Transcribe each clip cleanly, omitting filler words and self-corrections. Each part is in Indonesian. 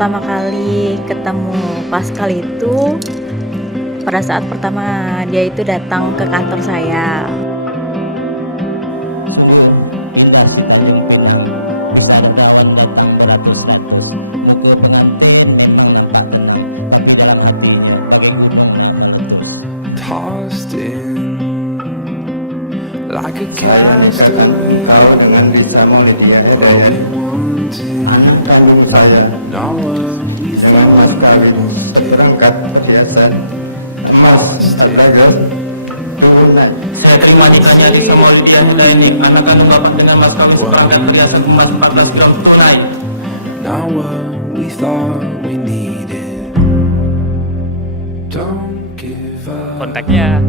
pertama kali ketemu Pascal itu pada saat pertama dia itu datang ke kantor saya. Sungguh indah si Tanjung Pinang, wisatawan datang beratus-ratus. Muka pengantin memang nampak tenang, tapi dalam hatinya bagai gunung nak meletus. Saya nikahkan engkau dengan Risa Maulidia Herdayat, anak kandung saya, dengan mas kawin seperangkat perhiasan emas 14 tunai. Saya terima nikahnya Risa Maulidia Herdayat ini, anak kandung bapak, dengan mas kawin seperangkat perhiasan emas 14 gram tunai. Kontaknya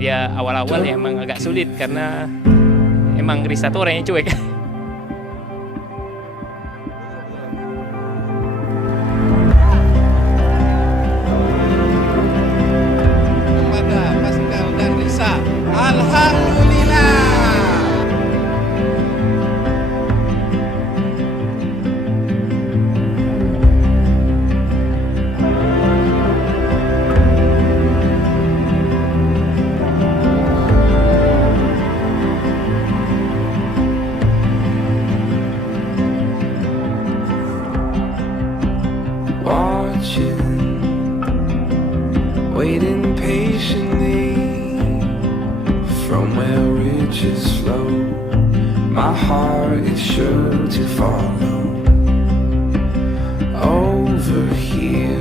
dia awal-awal ya emang agak sulit karena emang Risa tuh orangnya cuek. Pascal dan Risa, alhamdulillah. Waiting patiently from where riches flow, my heart is sure to follow over here.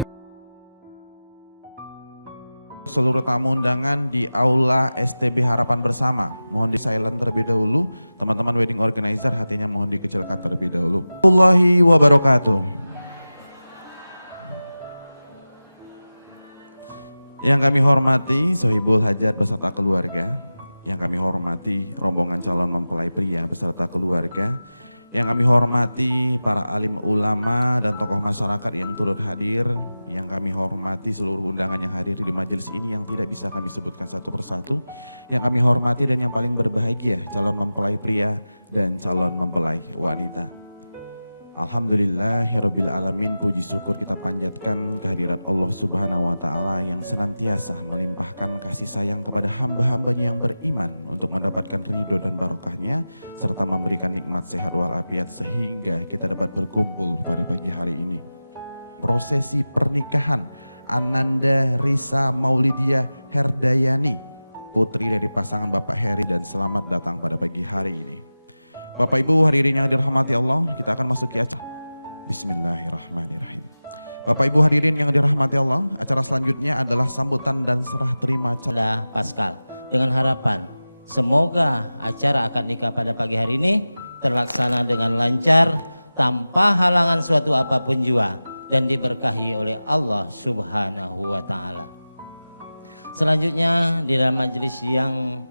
Seluruh tamu undangan di Aula STB Harapan Bersama, mohon di silent terlebih dahulu. Teman-teman wedding organizer hatinya mohon dikecilkan terlebih dahulu. Warahmatullahi wabarakatuh. Yang kami hormati Sohibul Hajat beserta keluarga, yang kami hormati rombongan calon mempelai pria beserta keluarga, yang kami hormati para alim ulama dan tokoh masyarakat yang turut hadir, yang kami hormati seluruh undangan yang hadir di majelis ini yang tidak bisa kami sebutkan satu persatu, yang kami hormati dan yang paling berbahagia calon mempelai pria dan calon mempelai wanita. Alhamdulillahirabbil alamin, puji syukur kita panjatkan kehadirat Allah Subhanahu wa taala yang senantiasa melimpahkan kasih sayang kepada hamba-hambanya yang beriman untuk mendapatkan ridho dan barokahnya serta memberikan nikmat sehat walafiat sehingga kita dapat berkumpul pada pagi hari ini. Prosesi pernikahan Ananda Risa Maulidia Herdayani, putri dari pasangan Bapak Heri, dan selamat datang pada pagi hari ini. Bapak Ibu hadirin yang dirahmati Allah, kita akan masuki acara. Bismillahirrahmanirrahim. Bapak Ibu hadirin yang dirahmati Allah, acara selanjutnya adalah sambutan dan serah terima calon Pascal. Dengan harapan semoga acara akad nikah pada pagi hari ini terlaksana dengan lancar, tanpa halangan suatu apapun jua, dan diberkahi oleh Allah Subhanahu wa taala. Selanjutnya di dalam majelis yang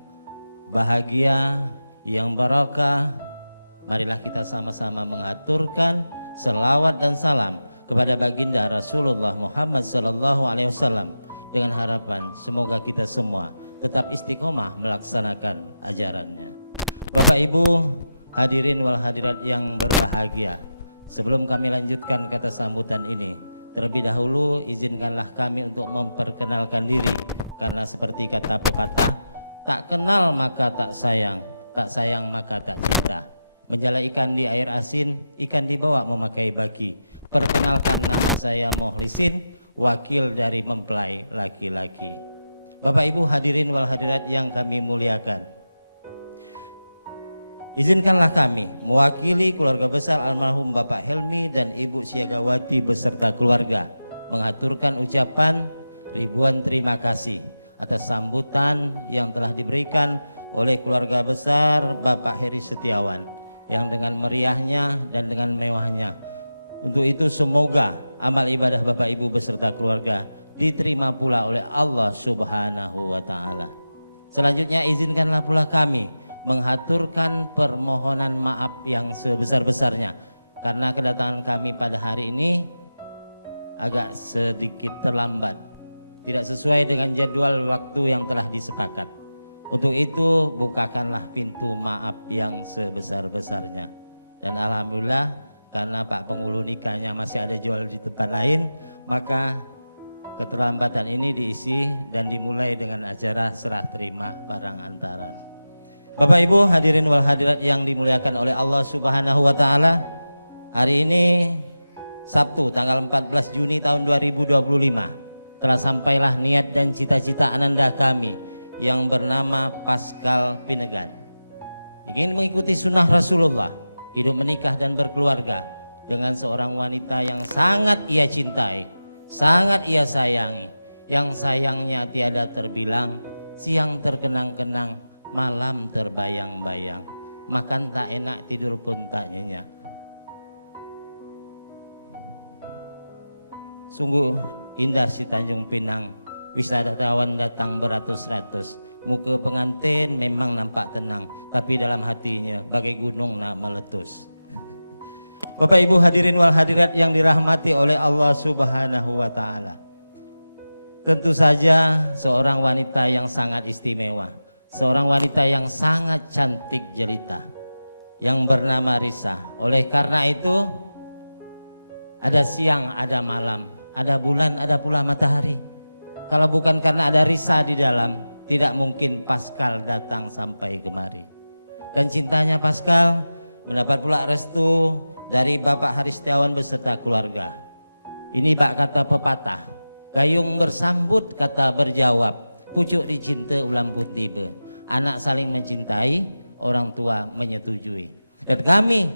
bahagia, yang barakah, marilah kita sama-sama mengaturkan selawat dan salam kepada baginda Rasulullah Muhammad SAW dengan harapan semoga kita semua tetap istiqomah melaksanakan ajarannya. Bapak Ibu hadirin wal hadirat yang berbahagia, sebelum kami lanjutkan kata sambutan ini, terlebih dahulu izinkanlah kami untuk memperkenalkan diri, karena seperti kata pepatah, tak kenal maka tak sayang maka tak cinta. Menjala ikan di air asin, ikan dibawa memakai baki. Perkenalkan, nama saya Mukhlisin, wakil dari mempelai laki-laki. Bapak Ibu hadirin wal hadirat yang kami muliakan, izinkanlah kami mewakili keluarga besar almarhum Bapak Helmi dan Ibu Siagawati beserta keluarga mengaturkan ucapan ribuan terima kasih atas sambutan yang telah diberikan oleh keluarga besar Bapak Heri Setiawan yang dengan meriahnya dan dengan mewahnya. Untuk itu semoga amal ibadah Bapak Ibu beserta keluarga diterima pula oleh Allah Subhanahu wa taala. Selanjutnya izinkanlah pula kami menghaturkan permohonan maaf yang sebesar-besarnya karena kedatangan kami pada hari ini agak sedikit terlambat, tidak sesuai dengan jadwal waktu yang telah disepakat. Untuk itu bukakanlah pintu maaf yang sebesar-besarnya. Dan alhamdulillah karena Pak penghulu nikahnya masih ada jual di tempat lain, maka keterlambatan ini diisi dan dimulai dengan acara serah terima barang antaran. Bapak Ibu hadirin wal hadirat yang dimuliakan oleh Allah Subhanahu wa taala, hari ini Sabtu tanggal 14 Juni tahun 2025 telah sampailah niat dan cita-cita ananda kami yang bernama Pascal Pinegan. Ingin mengikuti sunnah Rasulullah, hidup menikah dan berkeluarga dengan seorang wanita yang sangat ia cintai, sangat ia sayangi, yang sayangnya tiada terbilang, siang terkenang-kenang, malam terbayang-bayang, makan tak enak, tidur pun tak nyenyak. Sungguh indah si Tanjung Pinang, wisatawan datang beratus-ratus, muka pengantin memang nampak tenang, tapi dalam hatinya bagai gunung nak meletus. Bapak Ibu hadirin wal hadirat yang dirahmati oleh Allah Subhanahu wa taala. Tentu saja seorang wanita yang sangat istimewa, seorang wanita yang sangat cantik jelita yang bernama Risa. Oleh karena itu ada siang, ada malam, ada bulan, ada pula matahari. Kalau bukan karena ada Risa di dalam, tidak mungkin Pascal datang sampai kemari. Dan cintanya Pascal mendapat pula restu dari Bapak Haristiawan beserta keluarga. Ini bak kata pepatah, gayung bersambut kata berjawab, pucuk dicinta ulam pun tiba. Anak saling mencintai, orang tua menyetujui. Dan kami,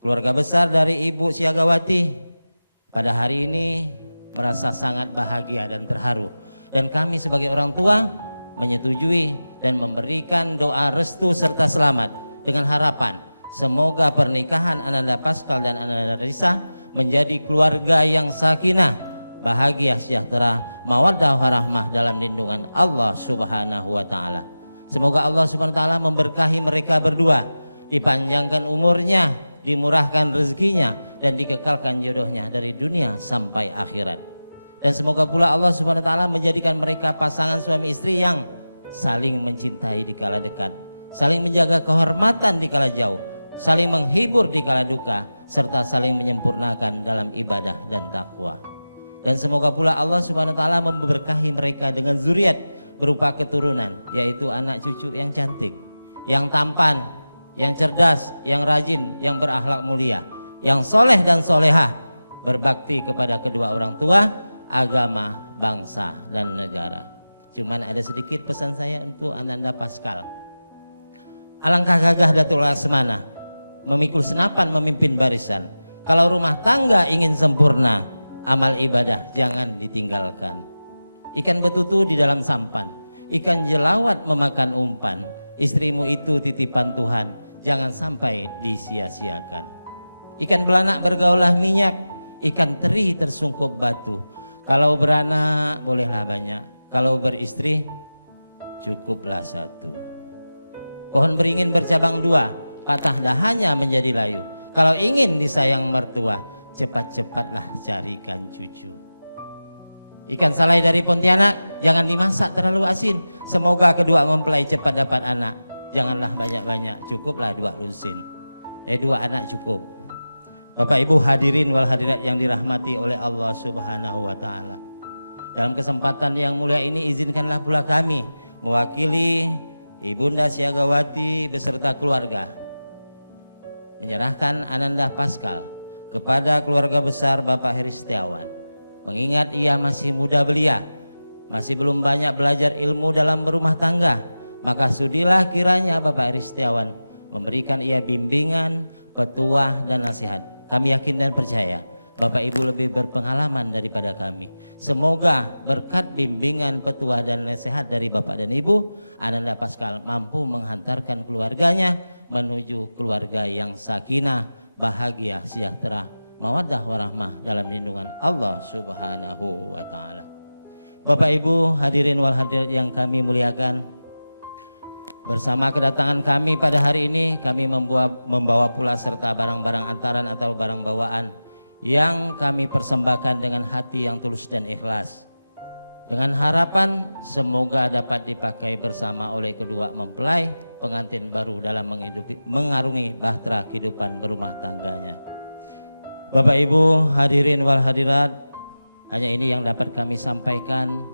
keluarga besar dari Ibu Siagawati, pada hari ini merasa sangat bahagia dan terharu. Dan kami sebagai orang tua menyetujui dan memberikan doa restu serta selamat dengan harapan semoga pernikahan Ananda Pascal dan Ananda Risa menjadi keluarga yang sakinah, bahagia, sejahtera, mawaddah warahmah dalam lindungan Allah Subhanahu wa taala. Semoga Allah Subhanahu wa taala memberkahi mereka berdua, dipanjangkan umurnya, dimurahkan rezekinya, dan dikekalkan jodohnya dari dunia sampai akhirat. Dan semoga pula Allah Subhanahu wa taala menjadikan mereka pasangan suami istri yang saling mencintai di kala dekat, saling menjaga kehormatan di kala jauh, saling menghibur di kala duka, serta saling menyempurnakan dalam ibadah dan takwa. Dan semoga pula Allah Subhanahu wa taala memberkahi mereka dengan zuriat berupa keturunan, yaitu anak cucu yang cantik, yang tampan, yang cerdas, yang rajin, yang berakhlak mulia, yang soleh dan solehah, berbakti kepada kedua orang tua, agama, bangsa, dan negara. Cuman ada sedikit pesan saya untuk Ananda Pascal. Alangkah gagah Datuk Laksamana memikul senapan memimpin barisan. Kalau rumah tangga ingin sempurna, amal ibadah jangan ditinggalkan. Ikan betutu di dalam sampan, ikan jelawat memakan umpan. Istrimu itu titipan Tuhan, jangan sampai disia-siakan. Ikan belanak bergaulah minyak, ikan teri tersungkup batu. Kalau beranak bolehlah banyak, kalau beristri cukuplah satu. Pohon beringin bercabang dua, patah dahannya menjadi layu. Kalau ingin disayang mertua, cepat-cepatlah carikan cucu. Ikan salai dari Pontianak jangan dimasak terlalu asin. Semoga kedua mempelai cepat dapat anak. Janganlah banyak-banyak, cukuplah 2 lusin. 2 anak cukup. Bapak Ibu hadirin wal hadirat yang dirahmati oleh Allah Subhanahu wa taala. Dalam kesempatan yang mulia ini izinkanlah pula kami mewakili Ibunda Siagawati beserta keluarga menyerahkan Ananda Pascal kepada keluarga besar Bapak Heristiawan. Mengingat ia masih muda belia, masih belum banyak belajar ilmu dalam berumah tangga, maka sudilah kiranya Bapak Heristiawan memberikan ia bimbingan, petuah, dan nasihat. Kami yakin dan percaya Bapak Ibu lebih berpengalaman daripada kami. Semoga berkat bimbingan, petuah, dan nasihat dari Bapak dan Ibu, Ananda Pascal mampu menghantarkan keluarganya menuju keluarga yang sakinah, bahagia, sejahtera, mawaddah warahmah dalam lindungan Allah Subhanahu wa taala. Bapak Ibu hadirin wal hadirat yang kami muliakan, bersama kedatangan kami pada hari ini, kami membawa pula serta barang-barang antaran atau barang bawaan yang kami persembahkan dengan hati yang tulus dan ikhlas. Dengan harapan semoga dapat dipakai bersama oleh kedua mempelai pengantin baru dalam mengarungi bahtera kehidupan berumah tangganya. Bapak Ibu hadirin wal hadirat, hanya ini yang dapat kami sampaikan.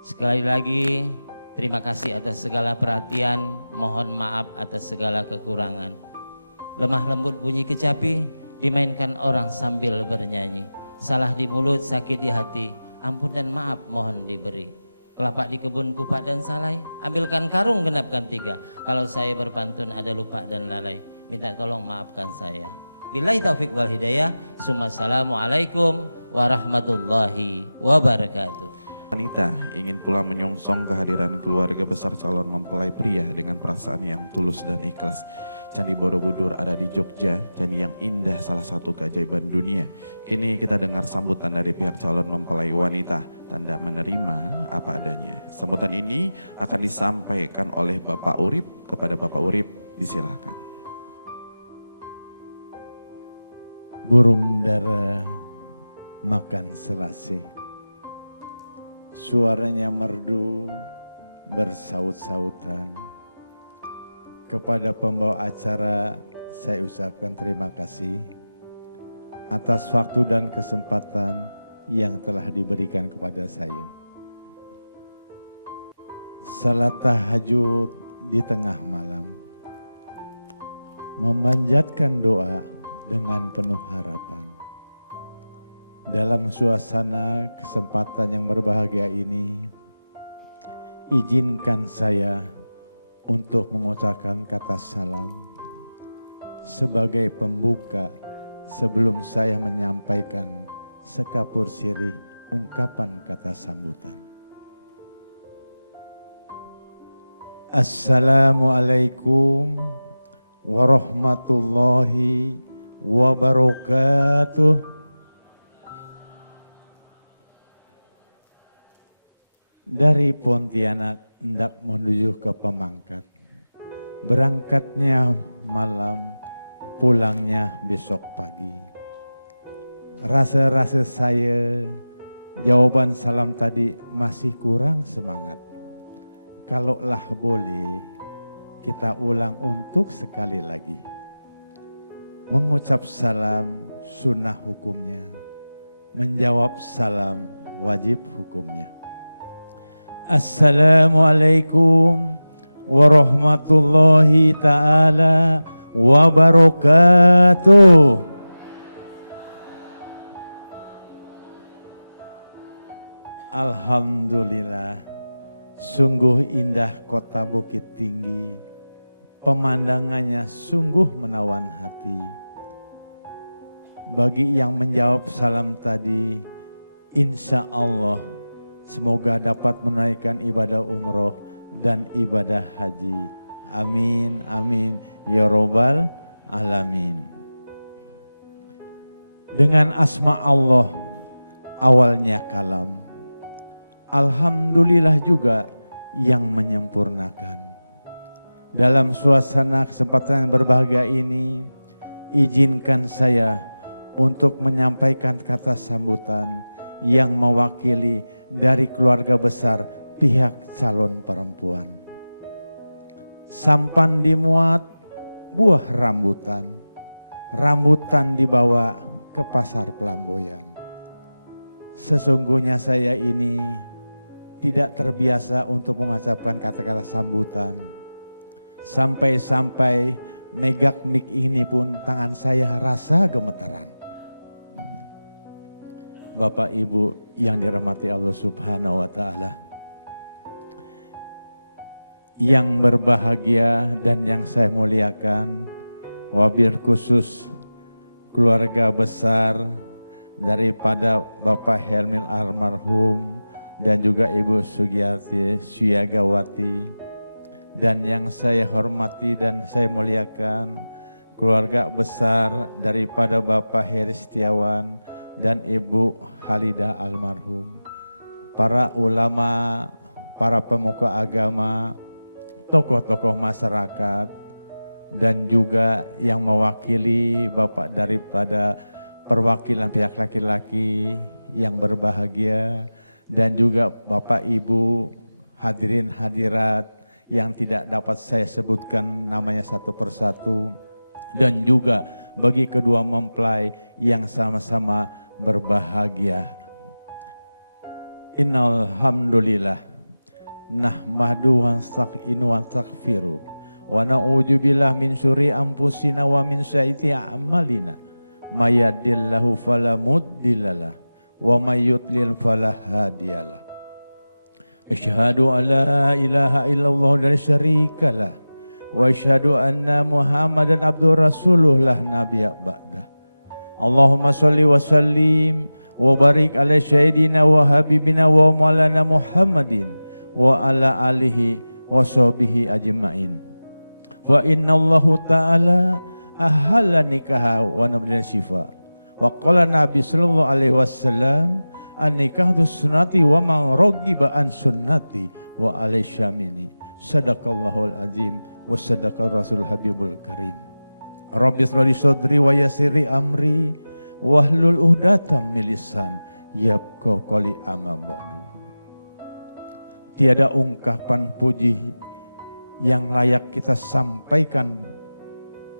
Sekali lagi terima kasih atas segala perhatian, mohon maaf atas segala kekurangan. Lemah lembut bunyi kecapi, dimainkan orang sambil bernyanyi. Salah di mulut, sakit di hati, ampun dan maaf mohon diberi. Kelapak di kebun kupak dan salai, ambilkan karung genapkan 3. Kalau saya berpantun ada lupa dan lalai, minta tolong maafkan saya. Billahi taufik wal hidayah. Assalamualaikum warahmatullahi wabarakatuh. Wanita ingin pula menyongsong kehadiran keluarga besar calon mempelai pria dengan perasaan yang tulus dan ikhlas. Candi Borobudur ada di Jogja, candi yang indah, salah satu keajaiban dunia. Kini kita dengar sambutan dari pihak calon mempelai wanita, tanda menerima apa adanya. Sambutan ini akan disampaikan oleh Bapak Urip kepada Bapak Urip, disilakan. Burung dara makan selasih, suaranya merdu bersaut-sautan. Kepada pembawa acara saya ucapkan terima kasih atas waktu dan kesempatan yang telah diberikan kepada saya. Salat tahajud di tengah malam, memanjatkan doa dengan penuh harapan. Dalam suasana kesempatan yang berbahagia ini, izinkan saya untuk mengucapkan kata salam sebagai pembuka sebelum saya menyampaikan sekapur sirih ungkapan kata sambutan. Assalamualaikum warahmatullahi wabarakatuh. Dari Pontianak hendak menuju ke Pemangkat. Berangkatnya malam, pulangnya besok pagi. Rasa-rasa saya jawaban salam tadi masih kurang semangat. Kalaulah boleh, kita ulang untuk sekali lagi. Mengucap salam sunnah hukumnya, menjawab salam wajib hukumnya. Assalamualaikum warahmatullahi ta'ala wabarakatuh. Alhamdulillah, sungguh indah kota Bukit Tinggi. Pemandangannya sungguh menawan hati. Bagi yang menjawab salam tadi, insya Allah semoga dapat menunaikan ibadah umroh dan ibadah haji. Amin, amin, ya robbal alamin. Dengan asma Allah, awalnya kalam. Alhamdulillah juga yang menyempurnakan. Dalam suasana kesempatan yang berbahagia ini, izinkan saya untuk menyampaikan kata sambutan yang mewakili dari keluarga besar pihak calon perempuan. Sampan dimuat buah rambutan, rambutan dibawa ke pasar Pelamboyan. Sesungguhnya saya ini tidak terbiasa untuk mengucapkan kata-kata sambutan. Sampai-sampai megak mic ini pun tangan saya rasa gemetaran. Bapak Ibu yang dirahmati Allah Subhanahu wa Ta'ala, yang berbahagia dan yang saya muliakan, wabil khusus keluarga besar daripada Bapak Helmil almarhum dan juga Ibu Sugiyati Syagawati, dan yang saya hormati dan saya muliakan keluarga besar daripada Bapak Heri Setiawan dan Ibu Halidah almarhum, para ulama, para pemuka agama, tokoh-tokoh masyarakat, dan juga yang mewakili Bapak daripada perwakilan pihak laki-laki yang berbahagia, dan juga Bapak Ibu hadirin hadirat yang tidak dapat saya sebutkan namanya satu persatu, dan juga bagi kedua mempelai yang sama-sama berbahagia. Innal hamdulillah nahmadu wa nasta'inu wa nastaghfiru wa na'udzubillah min syururi anfusina wa min sayyiati a'malina may yahdihillahu fala mudhillalah wa may yudlil fala hadiyalah. Asyhadu an la ilaha illallah la syarikalah wa asyhadu anna Muhammadan abdur rasuluh la nabiyya ba'dah. Allahumma sholli wa sallim wa barik ala sayyidina wa habibina wa maulana Muhammadin wa ala alihi wa sahbihi ajma'in. Wa inna Allahu ta'ala ahalla nikaha wa nabdil syifa. Wa qala Nabi sallallahu alaihi wasallam an-nikahdu sunnati wa man raghiba an sunnati wa alai syamini. Sadaqallahul azim wa sadaqal rasul habibul karim. Rabbi shrah li sadri wa yassir amri wahlul 'uqdatam min lisan yafqahu qawli amma ba'du. Tiada ungkapan puji yang layak kita sampaikan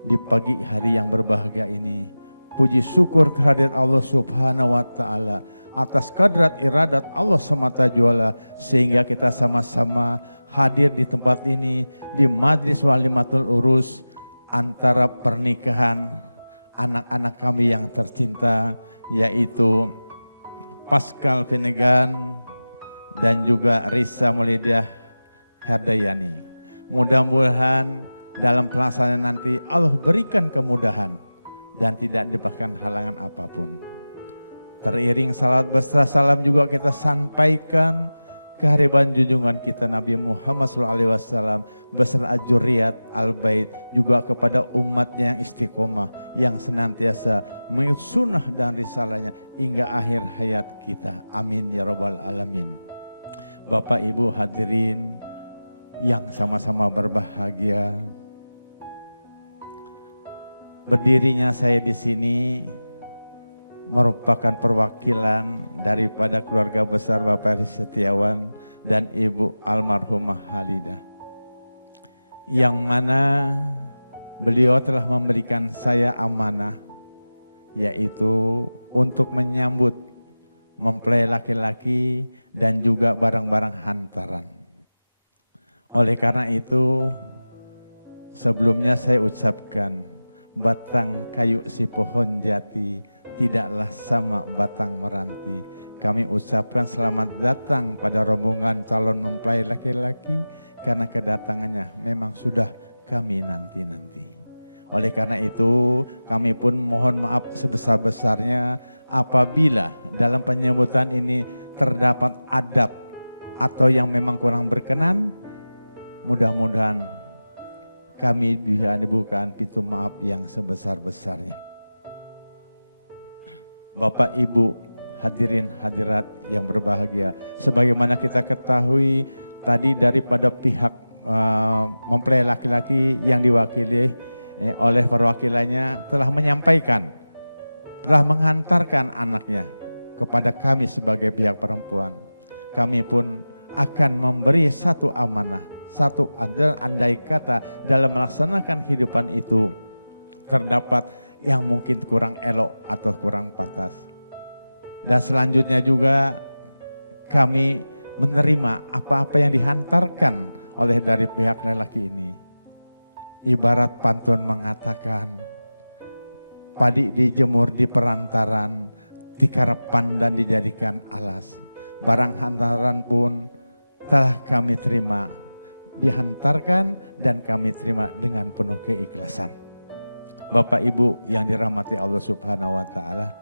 di pagi hari yang berbahagia ini. Puji syukur kehadirat Allah Subhanahu wa taala atas kadrat iradat Allah semata juala sehingga kita sama-sama hadir di tempat ini di Majlis Walimatul Urus antara pernikahan anak-anak kami yang tercinta, yaitu Pascal Venegan dan juga Risa Maulidiah Herdayani. Mudah-mudahan dalam pelaksanaan nanti Allah berikan kemudahan dan tidak diberikan halangan apapun. Teriring salat beserta salam juga kita sampaikan kehadiran junjungan kita Nabi Muhammad SAW beserta Juriyat Al-Bait, juga kepada umatnya yang istiqomah, yang senantiasa mengikut sunnah dan risalahnya hingga akhir hayat kita. Amin ya rabbal alamin. Bapak Ibu hadirin yang sama-sama berbahagia, berdirinya saya di sini merupakan perwakilan daripada keluarga besar Bapak Heri Setiawan dan Ibu almarhumah Halidah, yang mana beliau telah memberikan saya amanah, yaitu untuk menyambut mempelai laki-laki dan juga barang-barang hantaran. Oleh karena itu, sebelumnya saya ucapkan, batang kayu si pohon jati tidaklah sama batang meranti. Kami ucapkan selamat datang pada rombongan calon mempelai laki-laki karena kedatangannya memang sudah kami nanti-nanti. Oleh karena itu kami pun mohon maaf sebesar-besarnya apabila dalam penyambutan ini terdapat adab atau yang memang kurang berkenan. Mudah-mudahan kami bisa dibukakan pintu maaf yang sebesar-besarnya. Bapak Ibu hadirin hadirat yang berbahagia, sebagaimana kita ketahui tadi daripada pihak mempelai laki-laki yang diwakili oleh perwakilannya telah menyampaikan, telah menghantarkan anaknya kepada kami sebagai pihak perempuan. Kami pun akan memberi satu amanah, satu andai kata dalam melaksanakan kehidupan itu terdapat yang mungkin kurang elok atau kurang pantas. Dan selanjutnya juga kami menerima apa-apa yang dihantarkan oleh dari pihak lelaki ini. Ibarat pantun mengatakan, padi dijemur di perantaran, tikar pandan dijadikan alas. Barang hantaran pun telah kami terima, dihantarkan dan kami terima dengan penuh keikhlasan. Bapak Ibu yang dirahmati Allah Subhanahu wa taala,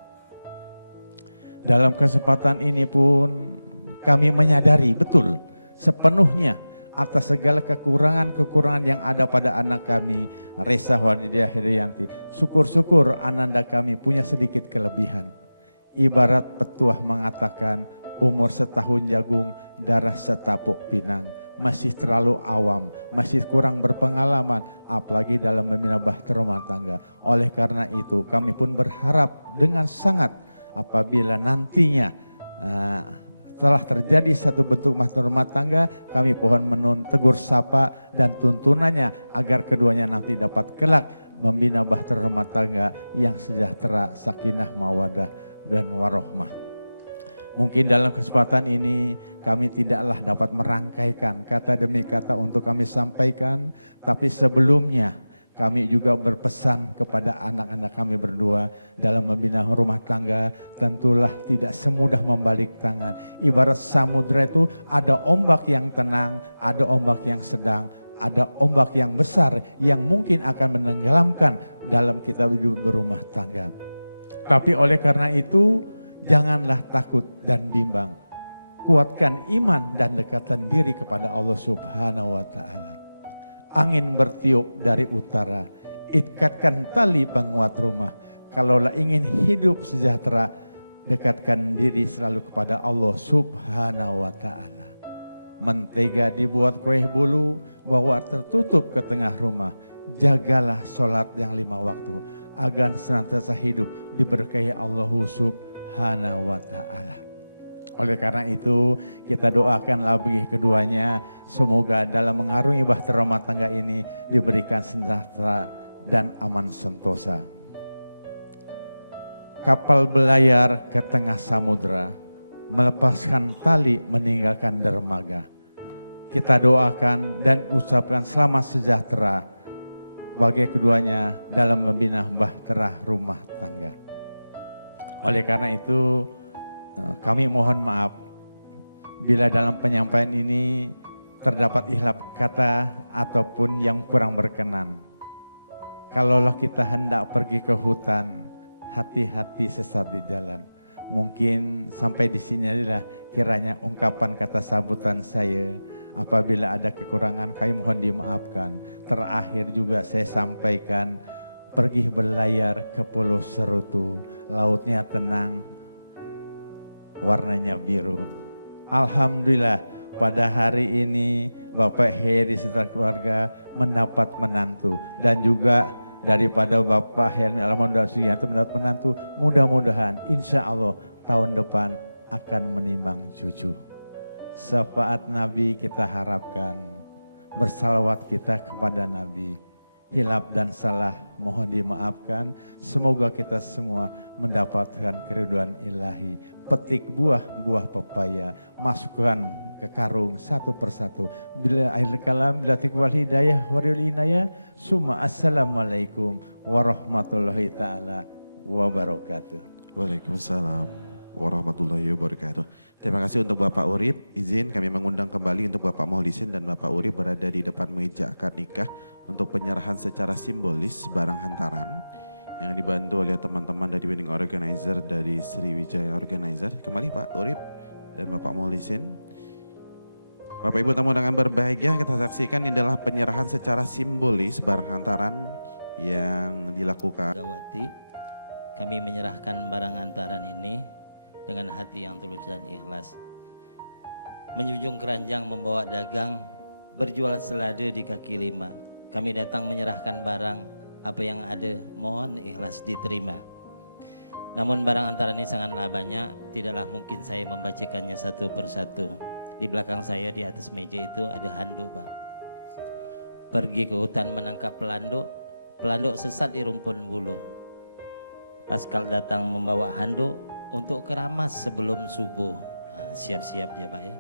dalam kesempatan ini pun kami menyadari betul sepenuhnya atas segala kekurangan-kekurangan yang ada pada anak kami, Risa Wadidah Hidayanti. Syukur-syukur ananda kami punya sedikit kelebihan. Ibarat petuah mengatakan, umur setahun jagung, darah setapuk pinang. Masih terlalu awam, masih kurang berpengalaman, apalagi dalam membina bahtera rumah tangga. Oleh karena itu kami pun berharap dengan sangat apabila nantinya telah terjadi satu bentuk bahtera rumah tangga, kami pohon tegur sapa dan tuntunannya agar keduanya nanti dapat kelak membina bahtera rumah tangga yang sejahtera, sakinah, mawadah, dan warohmah. Mungkin dalam kesempatan ini kami tidaklah dapat merangkaikan kata demi kata untuk kami sampaikan, tapi sebelumnya kami juga berpesan kepada anak-anak kami berdua dalam membina rumah tangga, tentulah tidak semudah membalik tangan. Ibarat samudra itu ada ombak yang tenang, ada ombak yang sedang, ada ombak yang besar yang mungkin akan menenggelamkan dalam kita hidup berumah tangga. Tapi oleh karena itu, janganlah takut dan bimbang. Kuatkan iman dan dekatkan diri kepada Allah Subhanahu wa Ta'ala. Angin bertiup dari utara, ikatkan tali penguat rumah. Kalaulah ingin hidup sejahtera, dekatkan diri selalu kepada Allah Subhanahu wa Ta'ala. Mentega dibuat kue bulu, bawa tertutup ke tengah rumah. Jagalah sholat yang 5 waktu, agar senantiasa hidup diberkahi Allah Subhanahu wa Ta'ala. Oleh karena itu kita doakanlah bagi keduanya, semoga dalam mengarungi bahtera rumah tangga ini diberikan sejahtera dan aman sentosa. Kapal belayar ke tengah samudra, melepaskan tali meninggalkan dermaga. Kita doakan dan ucapkan selamat sejahtera bagi keduanya dalam membina bahtera rumah tangga. Oleh karena itu kami mohon maaf bila dalam penyampaian ini terdapat ihlap kata ataupun yang kurang berkenan. Kalaulah kita hendak pergi ke hutan, hati-hati sesat di jalan. Mungkin sampai di sini adalah kiranya ungkapan kata sambutan saya. Apabila ada kekurangan kami mohon dimaafkan. Terakhir juga saya sampaikan, pergi berlayar ke Pulau Serutu, lautnya tenang, warnanya biru. Alhamdulillah pada hari ini Bapak Heri serta keluarga mendapat menantu, dan juga daripada Bapak Helmi Alhamdulillah Sugianto mendapat menantu. Mudah-mudahan insya Allah tahun depan akan menimbang cucu. Syafaat Nabi kita harapkan, bersalawat kita kepada Nabi. Hilaf dan salah mohon dimaafkan. Semoga kita semua mendapatkan keridhaan ilahi. Petik buah-buah pepaya, masukkan ke karung satu persatu. Bila akhir kalam, bila tikwal hidayah, waril inayah. Summa assalamualaikum warahmatullahi ta'ala wabarakatuh. Waalaikumsalam warahmatullahi wabarakatuh. Terima kasih untuk Bapak Urip. Izin kami mengundang kembali untuk Bapak Mohlisin dan Bapak Urip berada di depan meja akad nikah untuk penyerahan secara simbolis barang hantaran yang dibantu oleh teman-teman dari wedding organizer dari Sriwijaya Organizer. Kembali Pak Urip dan Bapak Mohlisin. Bapak Ibu tamu undangan berbahagia, kita saksikan ini adalah penyerahan secara simbolis barang hantaran yang dilakukan. Gawati, kami menyerahkan barang hantaran ini dengan hati yang tulus dan ikhlas. Menjunjung keranjang membawa dagang, berjual selada di kaki lima. Kami datang menyerahkan barang, apa yang ada mohon ikhlas diterima. Namun barang hantaran ini sangatlah banyak, tidaklah mungkin saya membacakannya satu persatu. Di belakang saya di atas meja itu ada handuk Pak. Pergi ke hutan menangkap pelanduk, pelanduk sesat di rumpun buluh. Pascal datang membawa handuk untuk keramas sebelum subuh. Nah, siap-siap dia Pak ya.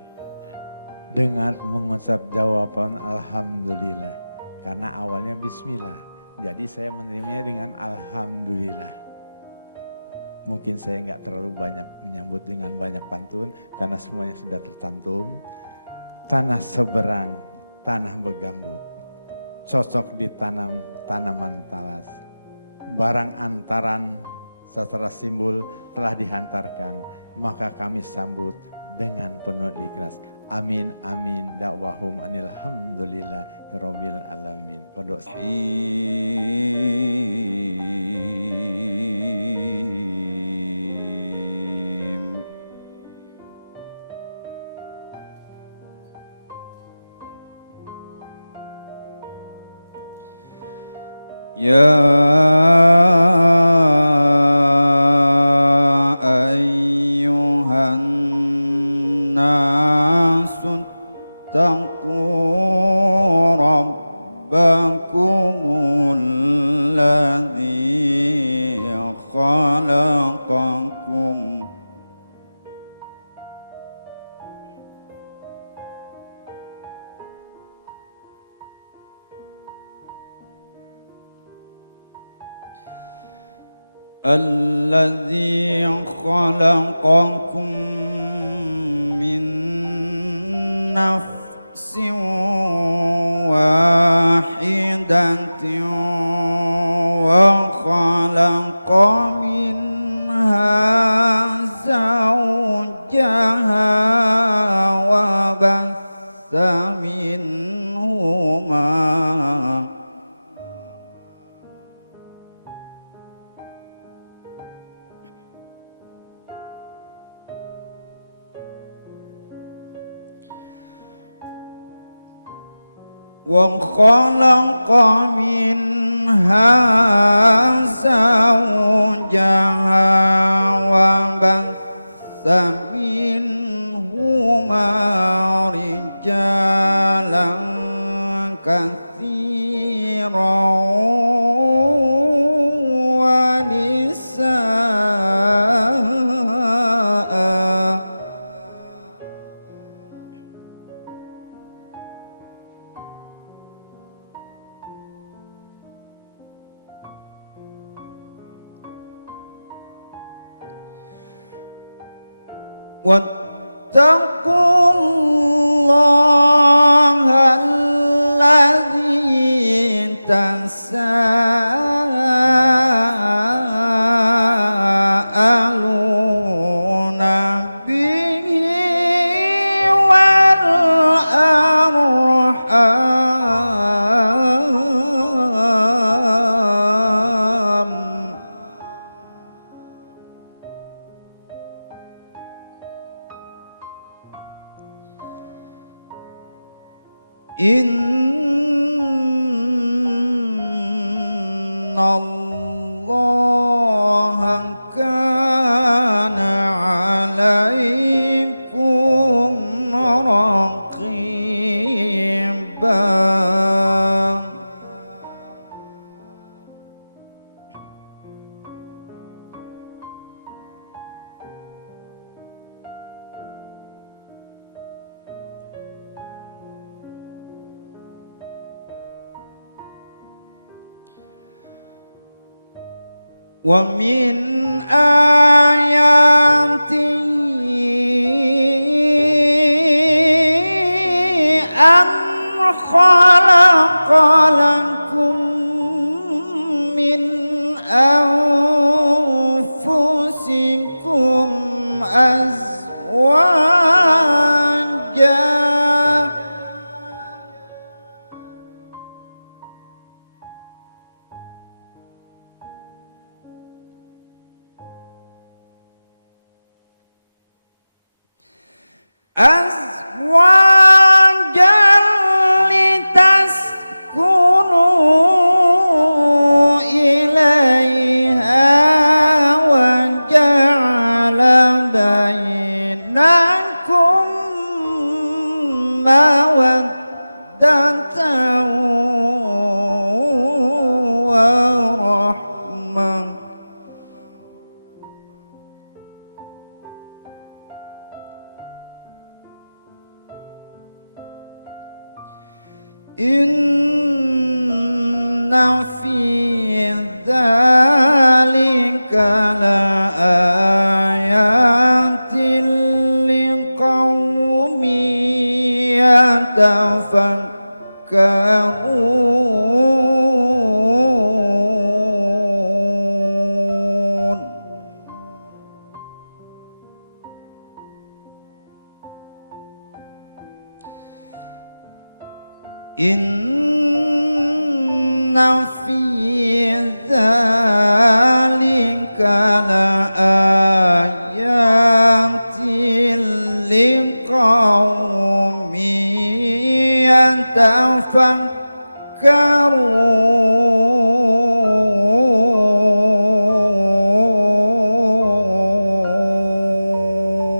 Dengan mengucap jawaban Alhamdulillah. Karena awalnya Bismillah. Jadi saya menerimanya dengan Alhamdulillah. Mungkin saya nggak terlalu banyak menyambut dengan banyak pantun. Karena semuanya sudah tercantum. Tanah seberang, tanah begambut. Cocok ditanam tanaman talas. Barang antaran secara simbol telah dihantarkan, maka kami sambut dengan penuh ikhlas. Amin amin dakwahum anilhamdulillahirabbil alamin. Kodok. Ya اتقوا ربكم الذي خلقكم من نفس واحدة وخلق منها زوجها وبث منهما وخلق منها زوجها وبث منهما رجالا كثيرا ونساء واتقوا الله الذي تساءلون به والأرحام إن الله كان عليكم رقيبا ومن آياته أن خلق لكم من أنفسكم أزواجا أزواجا لتسكنوا إليها وجعل بينكم مودة ورحمة إن في ذلك لآيات لقوم يتفكرون إن في ذلك لآيات لقوم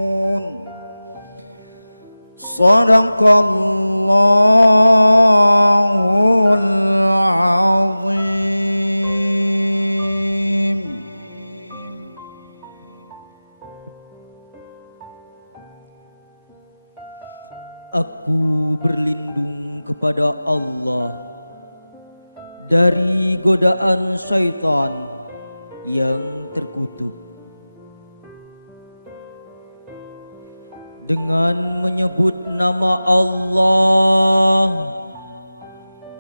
يتفكرون صدق الله العظيم. Aku berlindung kepada Allah dari godaan syaitan yang terkutuk. Dengan menyebut nama Allah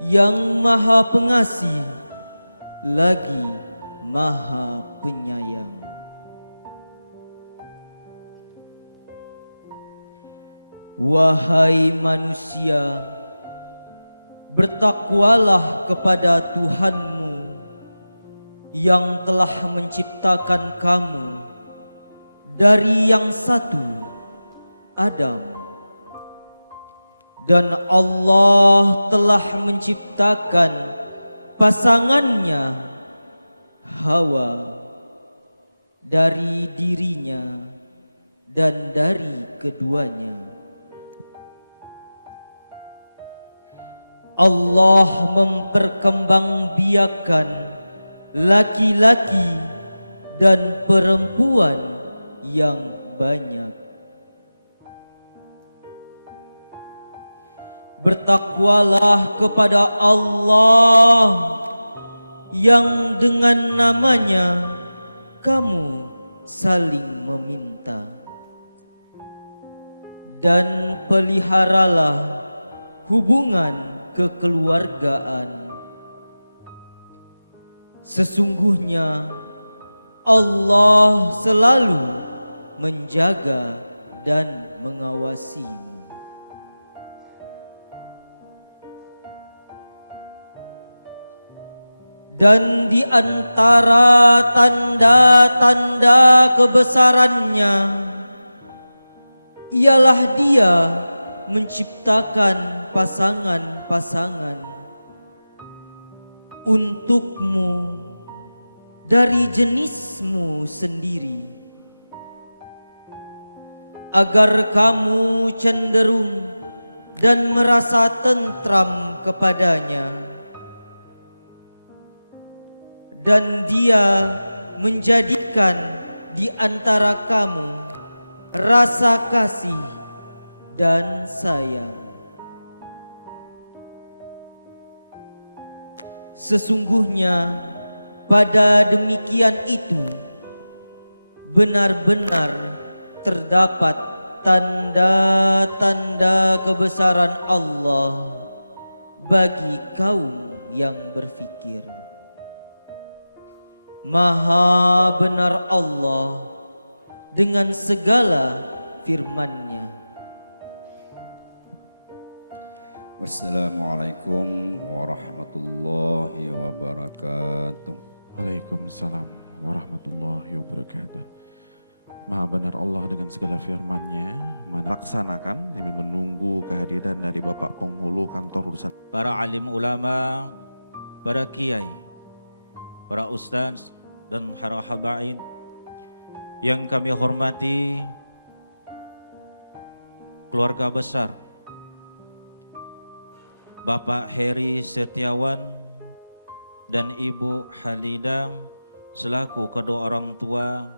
yang Maha Pengasih lagi Maha Penyayang. Wahai manusia, bertakwalah kepada Tuhanmu yang telah menciptakan kamu dari yang satu, Adam, dan Allah telah menciptakan pasangannya, Hawa, dari dirinya dan dari keduanya. Allah memperkembangbiakan laki-laki dan perempuan yang banyak. Bertakwalah kepada Allah yang dengan namanya kamu saling meminta, dan peliharalah hubungan kekeluargaan. Sesungguhnya Allah selalu menjaga dan mengawasimu. Dan di antara tanda-tanda kebesarannya ialah Dia menciptakan pasangan-pasangan untukmu dari jenismu sendiri, agar kamu cenderung dan merasa tentram kepadanya. Dan Dia menjadikan di antara kamu rasa kasih dan sayang. Sesungguhnya pada demikian itu benar-benar terdapat tanda-tanda kebesaran Allah bagi kaum yang berfikir. Maha benar Allah dengan segala firman-Nya. Wassalamualaikum warahmatullahi wabarakatuh. Waalaikumsalam warahmatullahi wabarakatuh. Maha benar Allah dengan segala firman-Nya. Laksanakan demi menunggu kehadiran dari Bapak Penghulu Kantor Urusan, para alim ulama, para kiai, para ustaz dan para habaib yang kami hormati, keluarga besar Bapak Heri Setiawan dan Ibu Halidang selaku kedua orang tua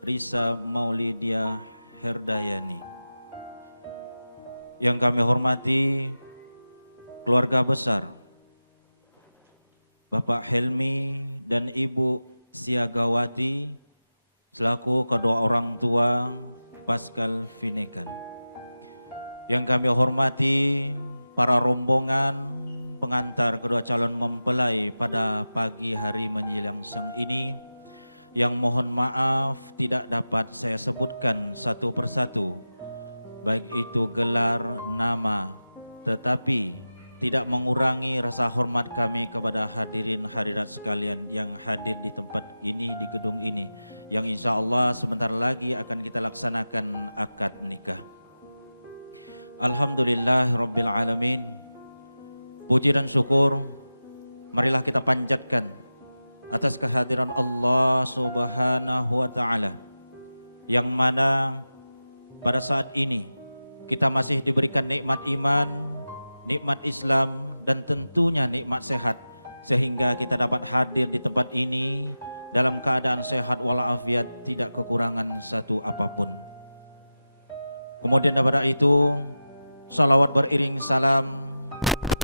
Risa Maulidia Herdayani. Yang kami hormati keluarga besar Bapak Helmi dan Ibu Siagawati selaku kedua orang tua Pascal Finekan. Yang kami hormati para rombongan pengantar kedua calon mempelai pada pagi hari menjelang siang ini, yang mohon maaf tidak dapat saya sebutkan satu persatu, baik itu gelar, nama, tetapi tidak mengurangi rasa hormat kami kepada hadirin hadirat sekalian yang hadir di tempat ini, di gedung ini, yang insya Allah sebentar lagi akan kita laksanakan akad nikah. Alhamdulillahirabbil alamin. Puji dan syukur marilah kita panjatkan atas kehadiran Allah Subhanahu wa taala, yang mana pada saat ini kita masih diberikan nikmat iman, nikmat Islam, dan tentunya nikmat sehat, sehingga kita dapat hadir di tempat ini dalam keadaan sehat walafiat, tidak kekurangan satu apapun. Kemudian daripada itu, salawat beriring salam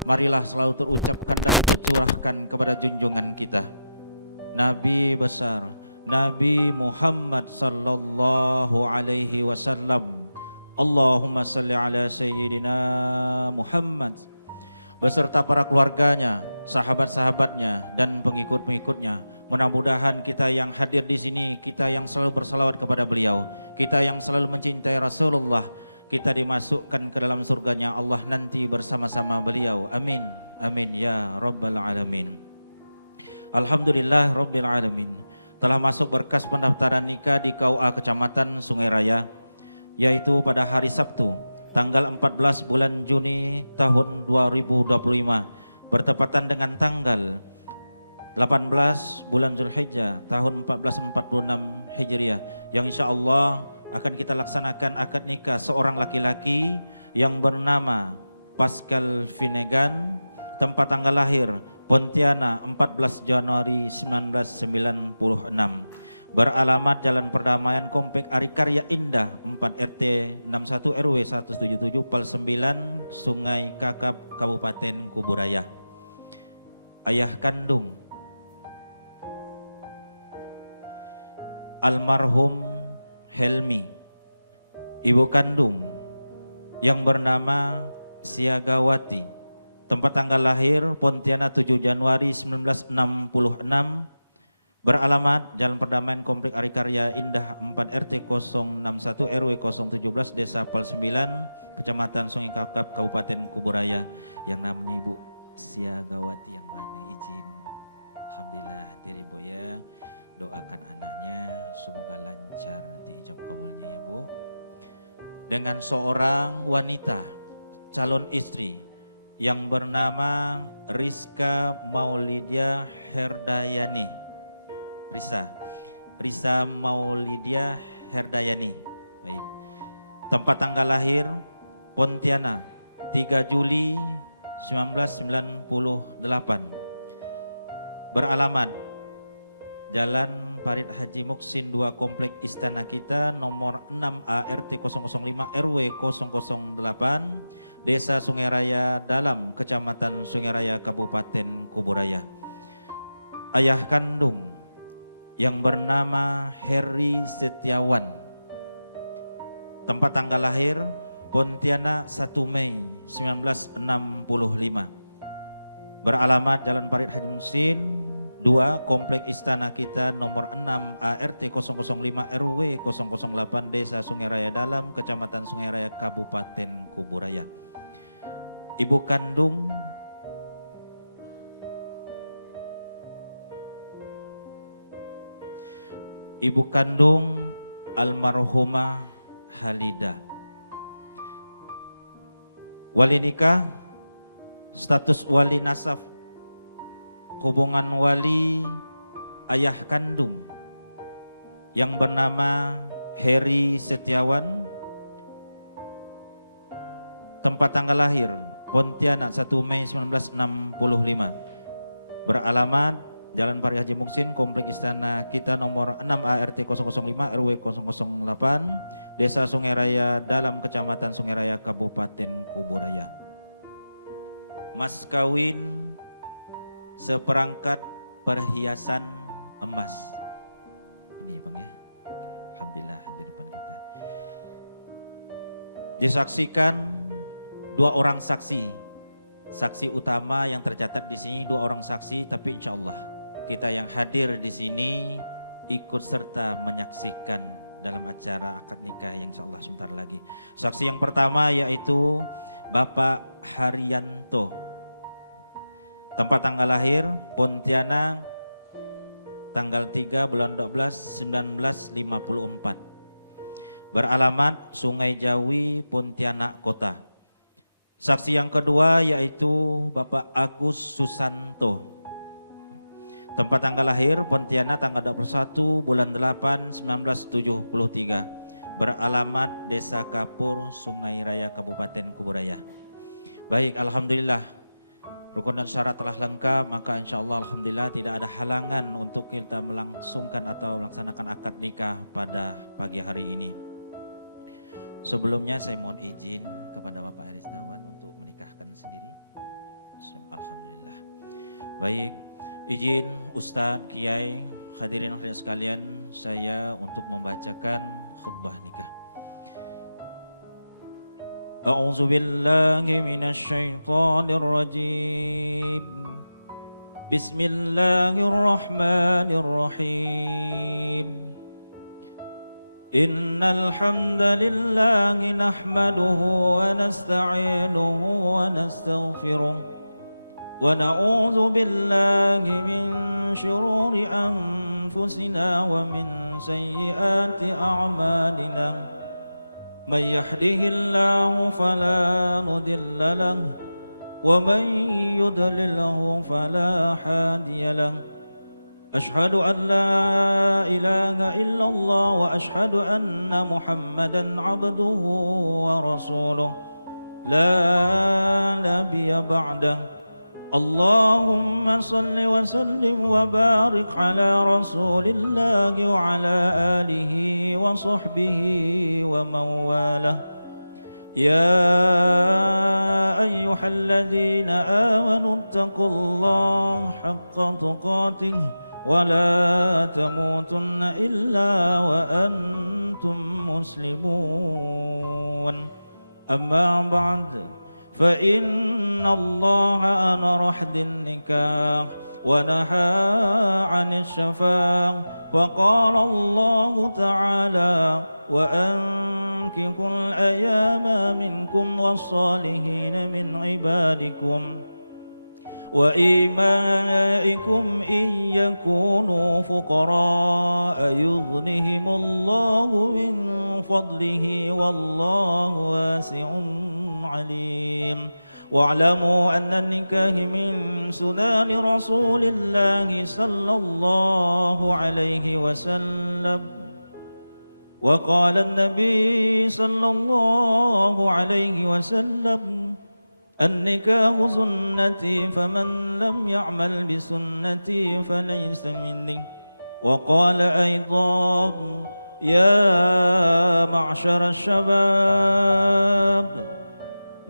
marilah selalu terucapkan dan tercurahkan kepada junjungan kita Nabi besar Nabi Muhammad sallallahu alaihi wasallam. Allahumma salli ala sayyidina Muhammad beserta para keluarganya, sahabat-sahabatnya dan pengikut-pengikutnya. Mudah-mudahan kita yang hadir di sini, kita yang selalu bersalawat kepada beliau, kita yang selalu mencintai Rasulullah, kita dimasukkan ke dalam surganya Allah nanti bersama-sama beliau. Amin. Amin ya rabbal alamin. Alhamdulillah rabbil alamin. Telah masuk berkas pendaftaran nikah di KUA Kecamatan Sungai Raya, yaitu pada hari Sabtu tanggal 14 bulan Juni tahun 2025 bertepatan dengan tanggal 18 bulan Zulhijjah tahun 1446 Hijriah, yang insya Allah akan kita laksanakan akad nikah seorang laki-laki yang bernama Pascal Finnegan, tempat tanggal lahir Pontianak 14 Januari 1996, beralamat Jalan Perdamaian Komplek Arikarya Indah 4 RT 61 RW 177 Pal 9 Sungai Kakap Kabupaten Kuburaya. Ayah kandung almarhum Helmi, ibu kandung yang bernama Siagawati, tempat tanggal lahir Pontianak 7 Januari 1966, beralamat Jalan Perdamaian Komplek Arikarya Indah 4 RT 061 RW 017 Desa Pal 9 Kecamatan Sungai Kakap Kabupaten Kuburaya, yang namanya Ibu Siagawati. Yang mana izin alhamdulillah hadir Ibu ya. Doakan anaknya semoga lancar nanti ijab kabulnya ya Bu. Dengan seorang wanita calon istri yang bernama Rizka Maulidia Herdayani. Risa Maulidia Herdayani. Baik. Tempat tanggal lahir Pontianak 3 Juli 1998. Beralamat Jalan Parit Haji Muksin 2 Komplek Istana Kita nomor 6A RT 005 RW 008 Desa Sungai Raya Dalam Kecamatan Sungai Raya Kabupaten Kuburaya. Ayah kandung yang bernama Heri Setiawan, tempat tanggal lahir Pontianak 1 Mei 1965, beralamat Jalan Parit Haji Muksin 2 Komplek Istana Kita nomor 6A RT 005 RW 008 Desa Sungai Raya Dalam Kecamatan Sungai Raya Kabupaten Kuburaya. Ibu kandung almarhumah Halida. Wali nikah, status wali nasab, hubungan wali ayah kandung yang bernama Heri Setiawan, tempat tanggal lahir Pontianak 1 Mei 1965, beralamat Jalan Parit Haji Muksin Komplek Istana Kita nomor 6A RT 005 RW 008 Desa Sungai Raya Dalam Kecamatan Sungai Raya Kabupaten Kuburaya. Mas kawin seperangkat perhiasan emas. Ini Bang ya. Alhamdulillah hadir depan kita. Disaksikan 2 orang saksi. Saksi utama yang tercatat di sini 2 orang saksi, tapi insya Allah kita yang hadir di sini ikut serta menyaksikan dalam acara akad nikah yang insya Allah sebentar lagi. Saksi yang pertama yaitu Bapak Haryanto, tempat tanggal lahir Pontianak tanggal 3 bulan 12 1954, beralamat Sungai Jawi Pontianak Kota. Saksi yang kedua yaitu Bapak Agus Susanto, tempat tanggal lahir Pontianak tanggal 21 bulan 8 1973, beralamat Desa Kapur Sungai Raya Kabupaten Kuburaya. Baik, alhamdulillah rukun dan syarat telah lengkap, maka insya Allah alhamdulillah tidak ada halangan untuk kita melangsungkan atau melaksanakan akad nikah pada pagi hari ini. Sebelumnya saya mohon izin kepada Bapak Arisnawan untuk menikahkan sendiri. Alhamdulillah. Baik, Izin Ustadz, Kiai, hadirin hadirat sekalian, saya untuk membacakan khutbah nikah. A'udzu billahi minasy syaithanir rajim. Bismillahirrahmanirrahim. Innal hamdalillahi nahmaduhu wa nasta'inuhu wa nastaghfiruh wa na'udzu billahi min syururi anfusina wa min sayyiati a'malina. من يهده الله فلا مضل له ومن يضلله فلا هادي له أشهد أن لا إله إلا الله وأشهد أن محمدا عبده ورسوله لا نبي بعده اللهم صل وسلم وبارك على رسول الله وعلى آله وصحبه ومن والاه يا أيها الذين آمنوا اتقوا الله حق تقاته ولا تموتن إلا وأنتم مسلمون أما بعد فإن الله أمر بحد النكاح ونهى عن الشفاعة فقال الله تعالى وأنكحوا الأيام منكم والصالحين من عبادكم وإمائكم إن يكونوا فقراء يغنهم الله من فضله والله واسع عليم واعلموا أن النكاح من سنن رسول الله صلى الله عليه وسلم وقال النبي صلى الله عليه وسلم النكاح سنتي فمن لم يعمل بسنتي فليس مني وقال أيضا يا معشر الشباب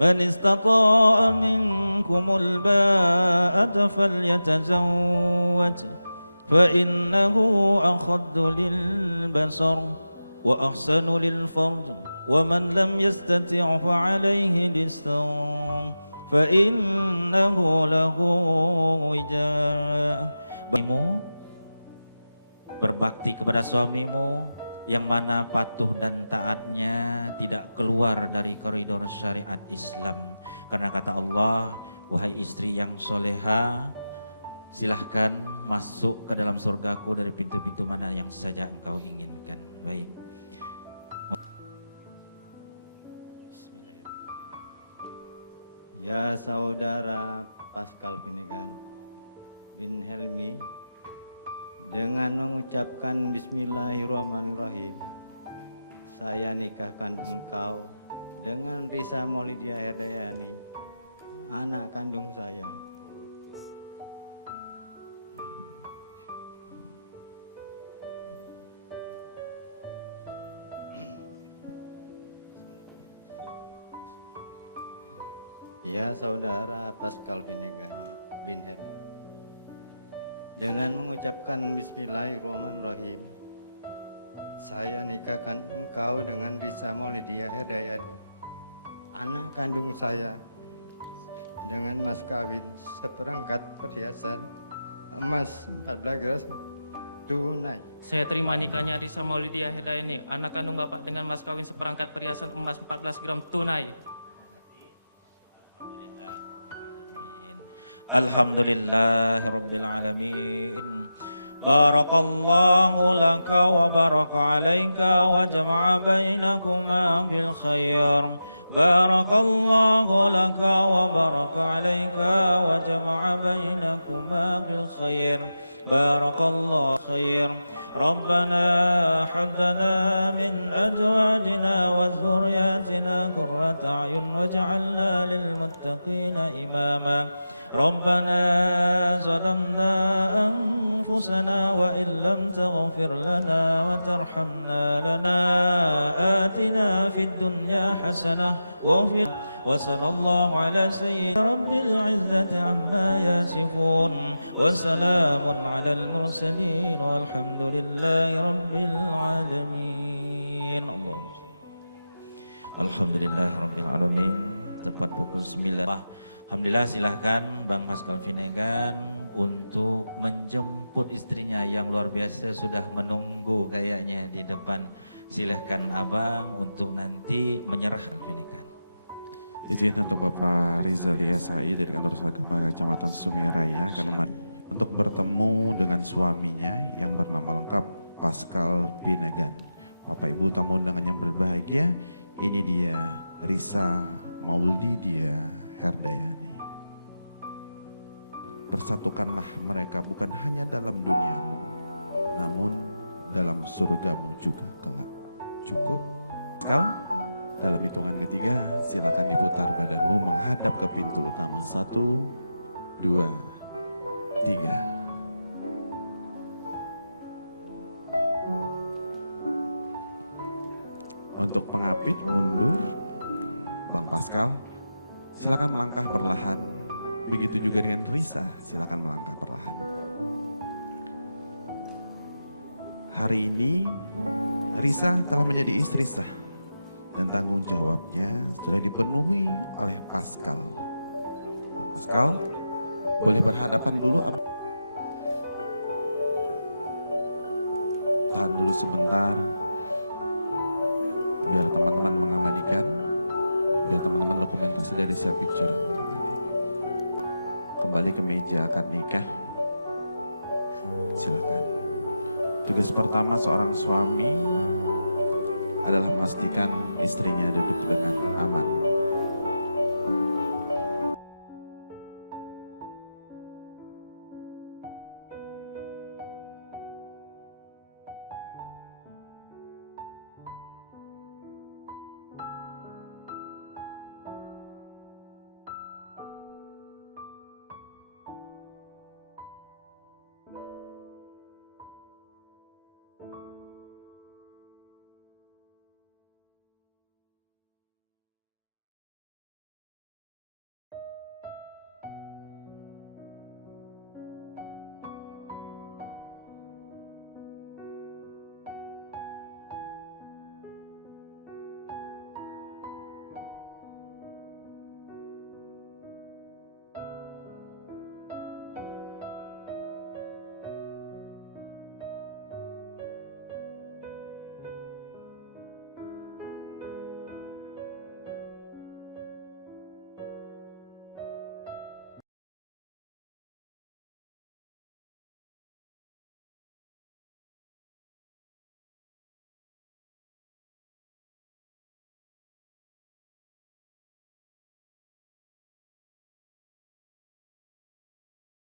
من استطاع منكم الباءة فليتزوج فإنه أخد للبصر وأحسن للفرج ومن لم يستطع فعليه بالصوم فإنه له وجاء. Berbakti kepada suamimu yang mana patuh dan taatnya tidak keluar dari koridor syariat Islam. Karena kata Allah, wahai istri yang soleha, silahkan masuk ke dalam surgaku dari pintu-pintu mana yang saja engkau inginkan. Baik. Ya saudara Pascal Finnegan bin Helmi, dengan mengucapkan Bismillahirrahmanirrahim, saya nikahkan engkau dengan Risa Maulidia Herdayani, anak kandung saya. Ya saudara Pascal Finnegan bin Helmi, dengan mengucapkan Bismillahirrahmanirrahim, saya nikahkan engkau dengan Risa Maulidia Herdayani, anak kandung saya, dengan mas kawin seperangkat perhiasan emas 14 gram tunai. Saya terima nikahnya Risa Maulidia Herdayani, anak kandung Bapak, dengan mas kawin seperangkat perhiasan emas 14 gram tunai. Alhamdulillahirabbil alamin. Barakallahu laka wa baraka alaika wa jama'a bainakuma fil khair. Barakallahu laka wa baraka alaika wa jama'a bainakuma fil khair. Barakallahu khair. ربنا هب لنا من أزواجنا وذرياتنا قرة أعين واجعلنا للمتقين إماما ربنا ظلمنا أنفسنا وإن لم تغفر لنا وترحمنا آتنا في الدنيا حسنة wa sallallahu ala sayyidina rabbil izzati amma yasifun wa salamun alal mursalin walhamdulillahi rabbil alamin. Alhamdulillahi rabbil alamin. Tepat pukul 9. Alhamdulillah, silahkan Bang Pascal Vinegan untuk menjemput istrinya yang luar biasa sudah menunggu kayaknya di depan. Silahkan Abang untuk nanti menyerahkan Vinegan. Izin untuk Bapak Rizal Yasai dari Kantor Agama Kecamatan Sungai Raya untuk bertemu dengan suaminya yang bernama lengkap Pascal Vinegan. Bapak Ibu tamu undangan yang berbahagia, ini dia Risa Maulidia Herdayani. Persatukanlah mereka bukan hanya dalam duniamu, namun dalam surgamu juga kelak. Cukup? Pascal, dalam hitungan ketiga silakan diputar badanmu menghadap ke pintu utama. 1, 2, 3. Untuk pengapit mundur, Bang Pascal, silakan melangkah perlahan. Begitu juga dengan Risa, silakan melangkah perlahan. Hari ini Risa telah menjadi istri sah dan tanggung jawabnya sudah dipenuhi oleh Pascal. Pascal, boleh berhadapan dulu. Tahan dulu sebentar, biar teman-teman mengabadikan, biar teman-teman dokumentasi dari siap picture. Kembali ke meja akad nikah. Silakan. Tugas pertama seorang suami adalah memastikan istrinya duduk dengan aman.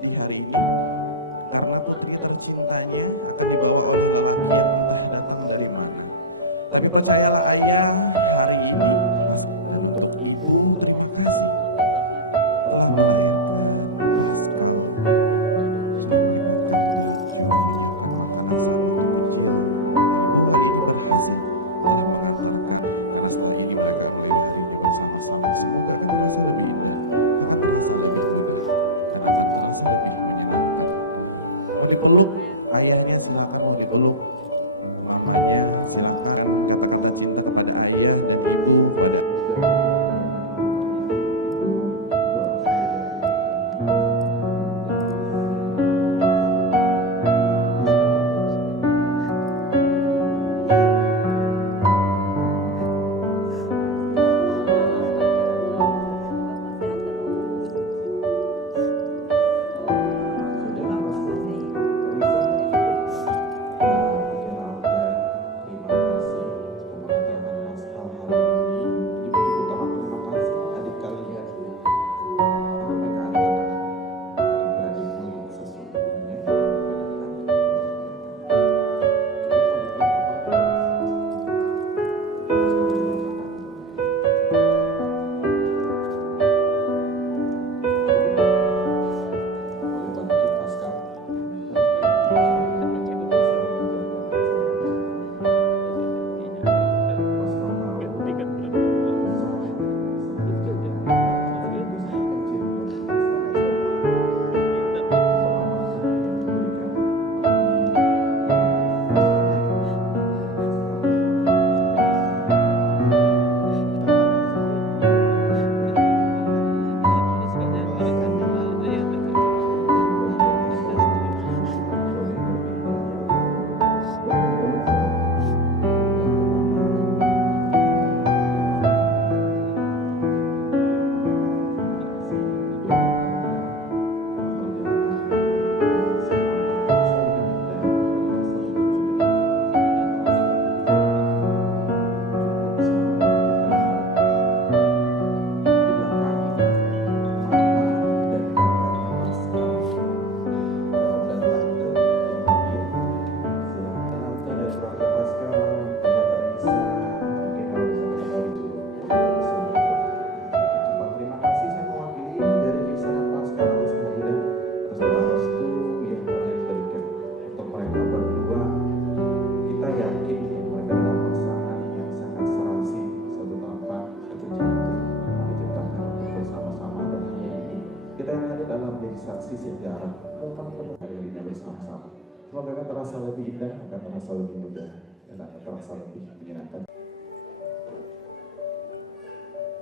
Di hari ini, karena putri tercintanya akan dibawa oleh lelaki yang entah datang dari mana. Tapi percayalah ayah, hari ini dan untuk ibu terima kasih telah melahirkan Pascal, sudah melipatkan baju, menyiapkan makanan saat waktu kecil, dan ibu hal ini berhasil telah mengantarkan, karena setelah ini mereka melalui hari ini bersama-sama. Semoga akan terasa lebih indah, akan terasa lebih mudah, dan akan terasa lebih menyenangkan. Mau dipeluk ayahnya silakan, mau dipeluk mamanya silakan. Kata-kata cinta kepada ayah dan ibu, kepada saksi sejarah hari ini bersama-sama. Semoga akan terasa lebih indah, akan terasa lebih mudah, dan akan terasa lebih menyenangkan.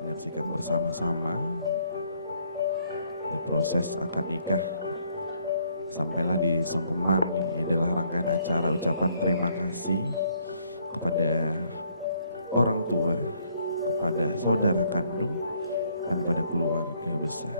Menyaksikan bersama-sama di proses akad nikah. Sampailah di Songkeman, ini adalah rangkaian acara ucapan terima kasih kepada orang tua, kepada saudara kandung, dan pada keluarga besar.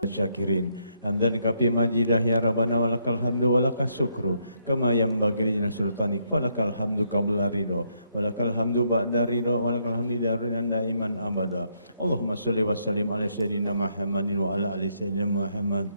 Syakirin hamdan kafi majidah ya rabbana walakal hamdu walakas syukru kama yanbaghi li sultanik walakal hamdu qabla ridho walakal hamdu ba'da ridho walakal hamdu darunan daiman abada. Allahumma sholli wa sallim ala sayyidina Muhammadin wa ala ali sayyidina Muhammad.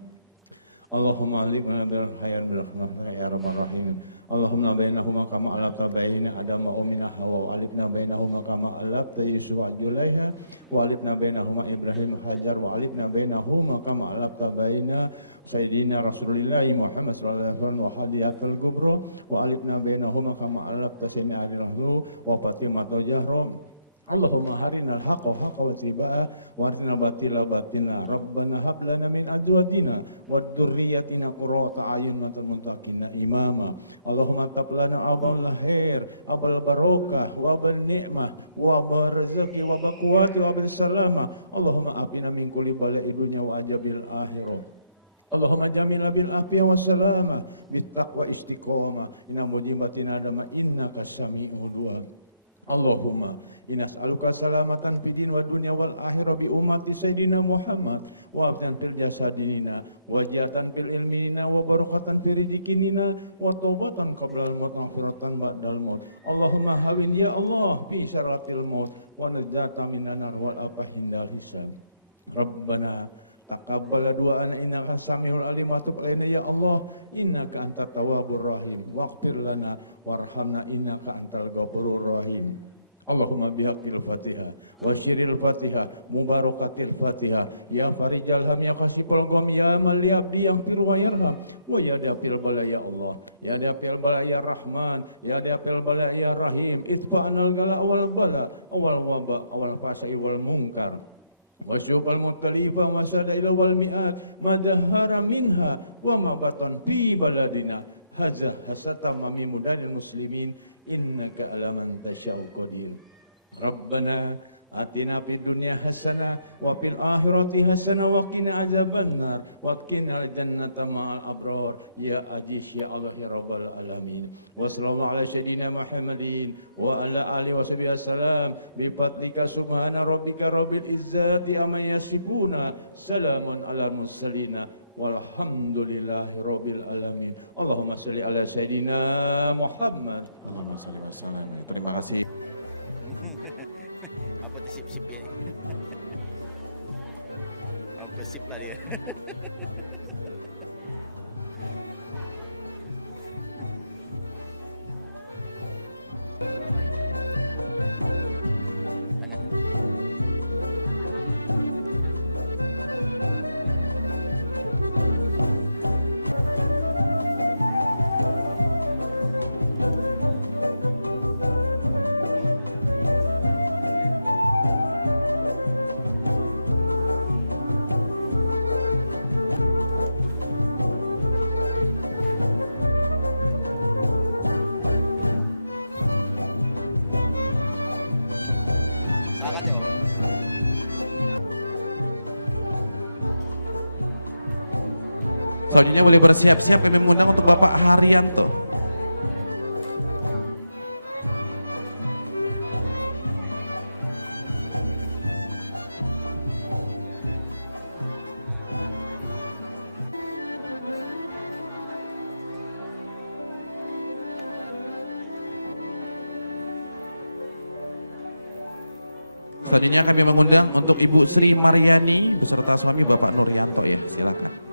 Allahumma alik wa bil hayyan bil rahmatika ya arhamar rahim. Allahumma bainahuma kama alafta baina Adam wa Ummina Hawa wa alifna bainahuma kama alafta Yusuf wa Julaiha wa alifna bainahuma Ibrahim Hajar wa alifna bainahuma kama alafta baina Sayyidina Rasulillah Muhammad sallallahu alaihi wasallam wa hadiyatul kubra wa alifna bainahuma kama alafta Sayyidina Ali Rahlu wa Fatimah Zahra. Allahumma harinal haqqa haqqa wa tibaa wa arina batila batina rabbana hab lana min azwajina wa dzurriyyatina qurrata ayun matan muttaqina imama. Allahumma tab lana abal lahir abal barokah wa bal ni'mah wa barzaqi wa bakwati wa bil salama. Allahumma afina min kulli bala'i dunya wa ajabil akhirah. Allahumma jamil bil afiyah wa salama bit taqwa istiqomah inna mujibatina adama innaka sami'ud du'a. Allahumma inna as'aluka salamatan fid din wa dunya wal akhirah bi ummati sayyidina Muhammad wa abdan fil jasadina wa jatan fil ilmina wa barakatan fil rizqina wa taubatan qabla al maut wa maghfiratan ba'dal maut. Allahumma hawin ya Allah fi syaratil maut wa najata minan nar wal afahindal hisab. Rabbana taqabbal du'ana innaka samiul alim wa tub alaina ya Allah innaka antat tawwabur rahim waghfir lana warhamna innaka antal ghafurur rahim. Allahumma bihaqqil Fatihah wa syiril Fatihah mubarakatil Fatihah ya farijal ham ya kasifal gham ya mali abdi yang fir wa yarham wa ya dafil balaya Allah ya dafil balaya Rahman ya dafil balaya Rahim itfa anal gala awal bala awal waba awal fasai wal munkar wasyubal mutalifa wasada ila wal mi'at madahara minha wa ma batan fi baladina hadza hasata mami mudanil muslimin innaka alaman tasya'u qadir. Rabbana atina fid dunya hasanah wa fil akhirati hasanah wa qina azabannar wa qina jannata ma'al abrar ya aziz ya Allah ya rabbal alamin. Wa sallallahu ala sayyidina Muhammadin wa ala alihi washabihi wasallam bi fadlika subhana rabbika rabbil izzati amma yasifuna salamun alal mursalin walhamdulillahi rabbil alamin. Allahumma shalli ala sayyidina Muhammad. Allahumma shalli wa sallam. Terima kasih. Selanjutnya boleh bersiap-siap, kami mengundang untuk Bapak Haryanto. Selanjutnya kami mengundang untuk Ibu Sri Maryani beserta suami Bapak Nuryanto ya, silakan.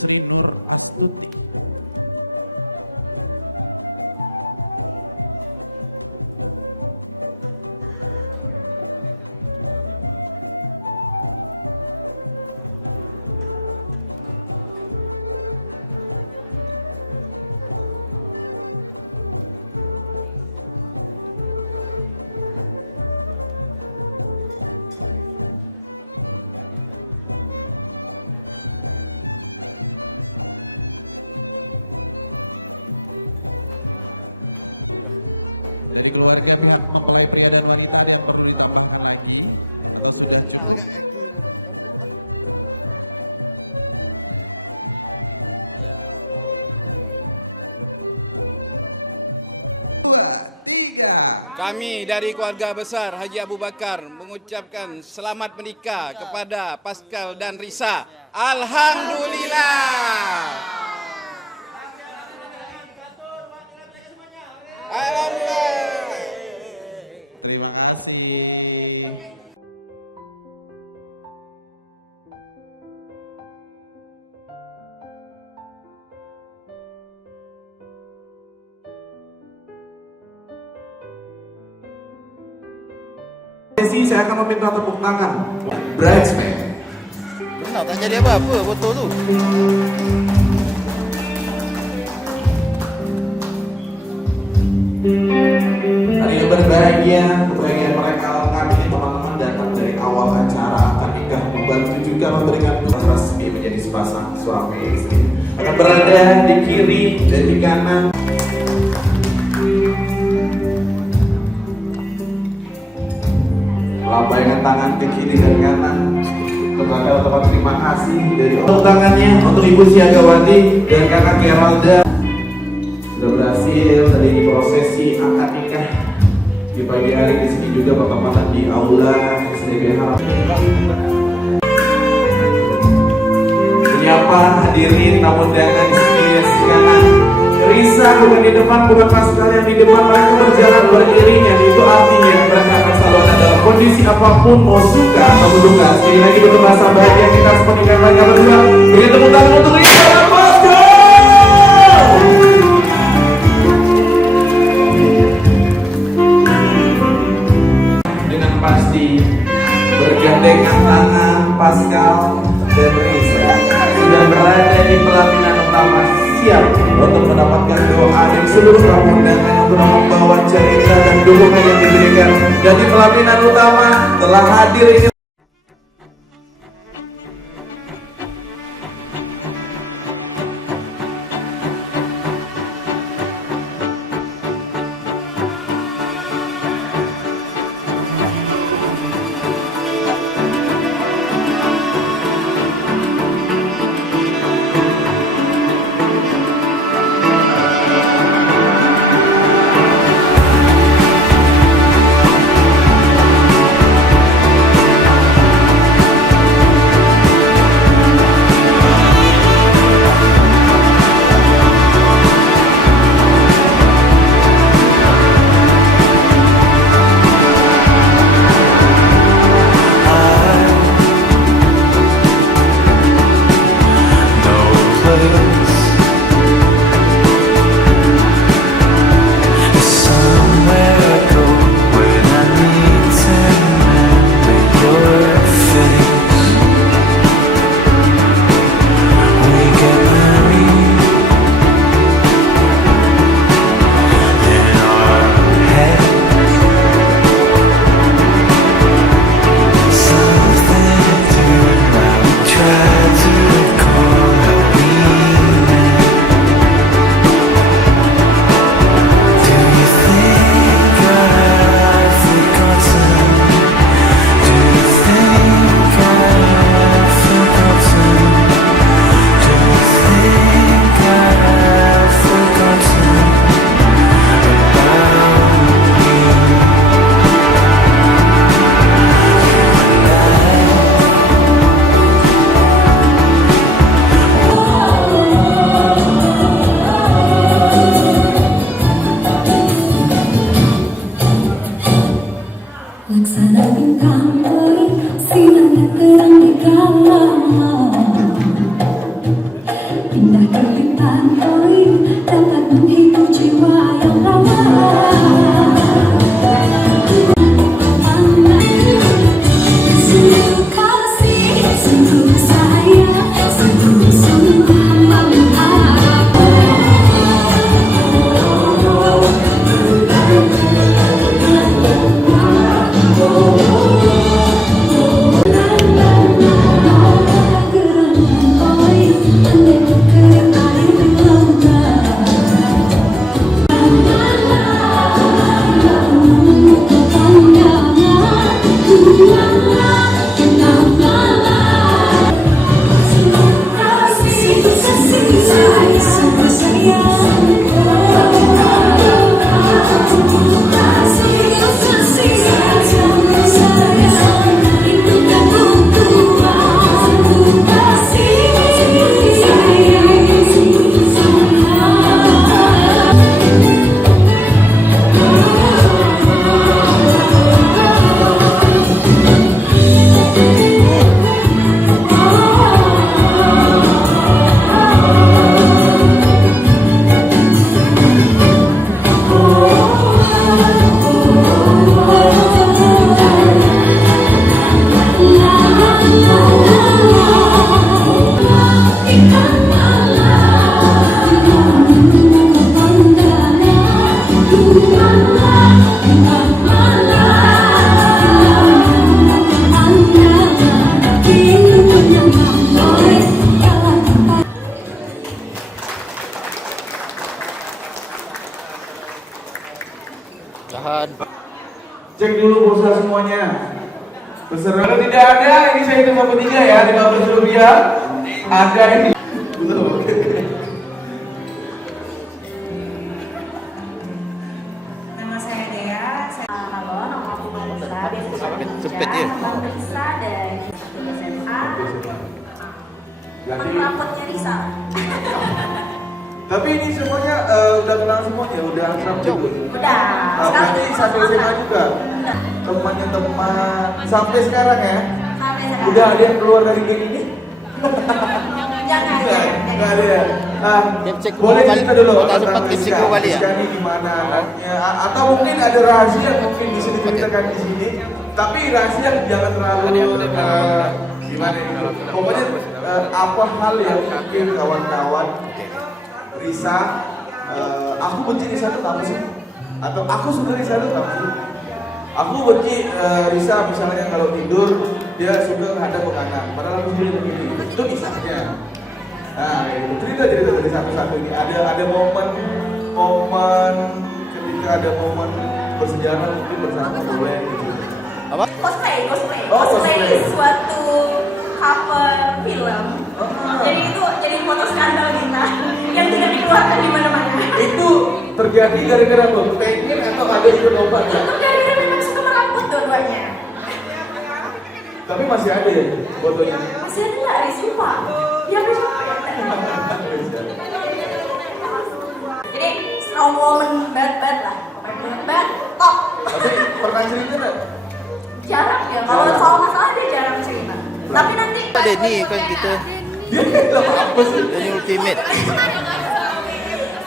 Sri Nur Astuti. Dari keluarga pihak mempelai pria dan wanita ada yang perlu ditambahkan lagi atau sudah cukup? Dua, tiga. Kami dari keluarga besar Haji Abu Bakar mengucapkan selamat menikah kepada Pascal dan Risa. Alhamdulillah. Terima kasih. Saya akan meminta tepuk tangan bridesmaid. Benar tak jadi apa-apa foto tu. Hari yang berbahagia, kebahagiaan mereka lengkap. Ini teman-teman datang dari awal acara akad nikah, membantu juga memberikan doa resmi menjadi sepasang suami istri. Akan berada di kiri dan di kanan. Lambaikan tangan ke kiri dan kanan. Kepada teman terima kasih dari untuk tangannya untuk Ibu Siagawati dan kakak Geralda. Sudah berhasil tadi di prosesi akad nikah di pagi hari. Di sini juga pertempatan di aula SDBH. Menyapa hadirin tamu undangan di sini kanan. Risa bukan di depan, bukan Pascal yang di depan, mereka berjalan beriringan. Itu artinya mereka akan selalu ada dalam kondisi apapun, mau suka atau menduga. Sekali lagi untuk rasa bahagia kita harus menikah mereka berdua. Beri tepuk tangan untuk Risa dan Pascal. Pasti bergandengan tangan Pascal dan Risa sudah berada di pelaminan utama, siap untuk mendapatkan doa dari seluruh tamu undangan yang telah membawa cerita dan dukungan yang diberikan. Dan di pelaminan utama telah hadir ini. dulu pulsa semuanya. Terserah. Kalau tidak ada, ini saya hitung sampai 3 ya, 15 rupiah. Ada ini. Belum. Nama saya Dea. Halo, nama aku Marisa. Nama Risa dari 1 SMA. Teman rapotnya Risa. Tapi ini semuanya udah kenal semuanya, udah akrab juga. Udah. Tapi ini satu SMA juga. Temannya teman sampai sekarang ya. Sampai sekarang. Udah ada yang keluar dari geng ini? Jangan. Nggak ada ya. Nah, boleh cerita dulu tentang Rizka. Rizka ini gimana anaknya? Atau mungkin ada rahasia yang mungkin bisa diceritakan di sini. Tapi rahasia yang jangan terlalu gimana gitu. Pokoknya apa hal yang mungkin kawan-kawan Risa, aku benci Risa itu apa sih? Atau aku suka Risa itu apa sih? Aku benci Risa misalnya kalau tidur dia suka menghadap ke kanan, padahal aku sebenarnya begini. Itu misalnya. Nah, gitu. Cerita dari satu-satu ini. Ada momen ketika ada momen bersejarah mungkin bersama boleh gitu. Apa? Cosplay suatu cover film. Jadi itu jadi foto skandal kita yang tidak dikeluarkan di mana-mana. Itu terjadi gara-gara apa? Pengen atau ada ikut lomba? Itu gara-gara memang suka merampok dua-duanya. Tapi masih ada ya fotonya? Masih ada nggak, Riz? Lupa. Ya besok ya. Jadi strong woman bad lah. Pokoknya bad top. Tapi pernah cerita nggak? Jarang ya. Kalau soal masalah dia jarang cerita. Tapi nanti ada nih kan kita. Dia apa sih? Ini ultimate.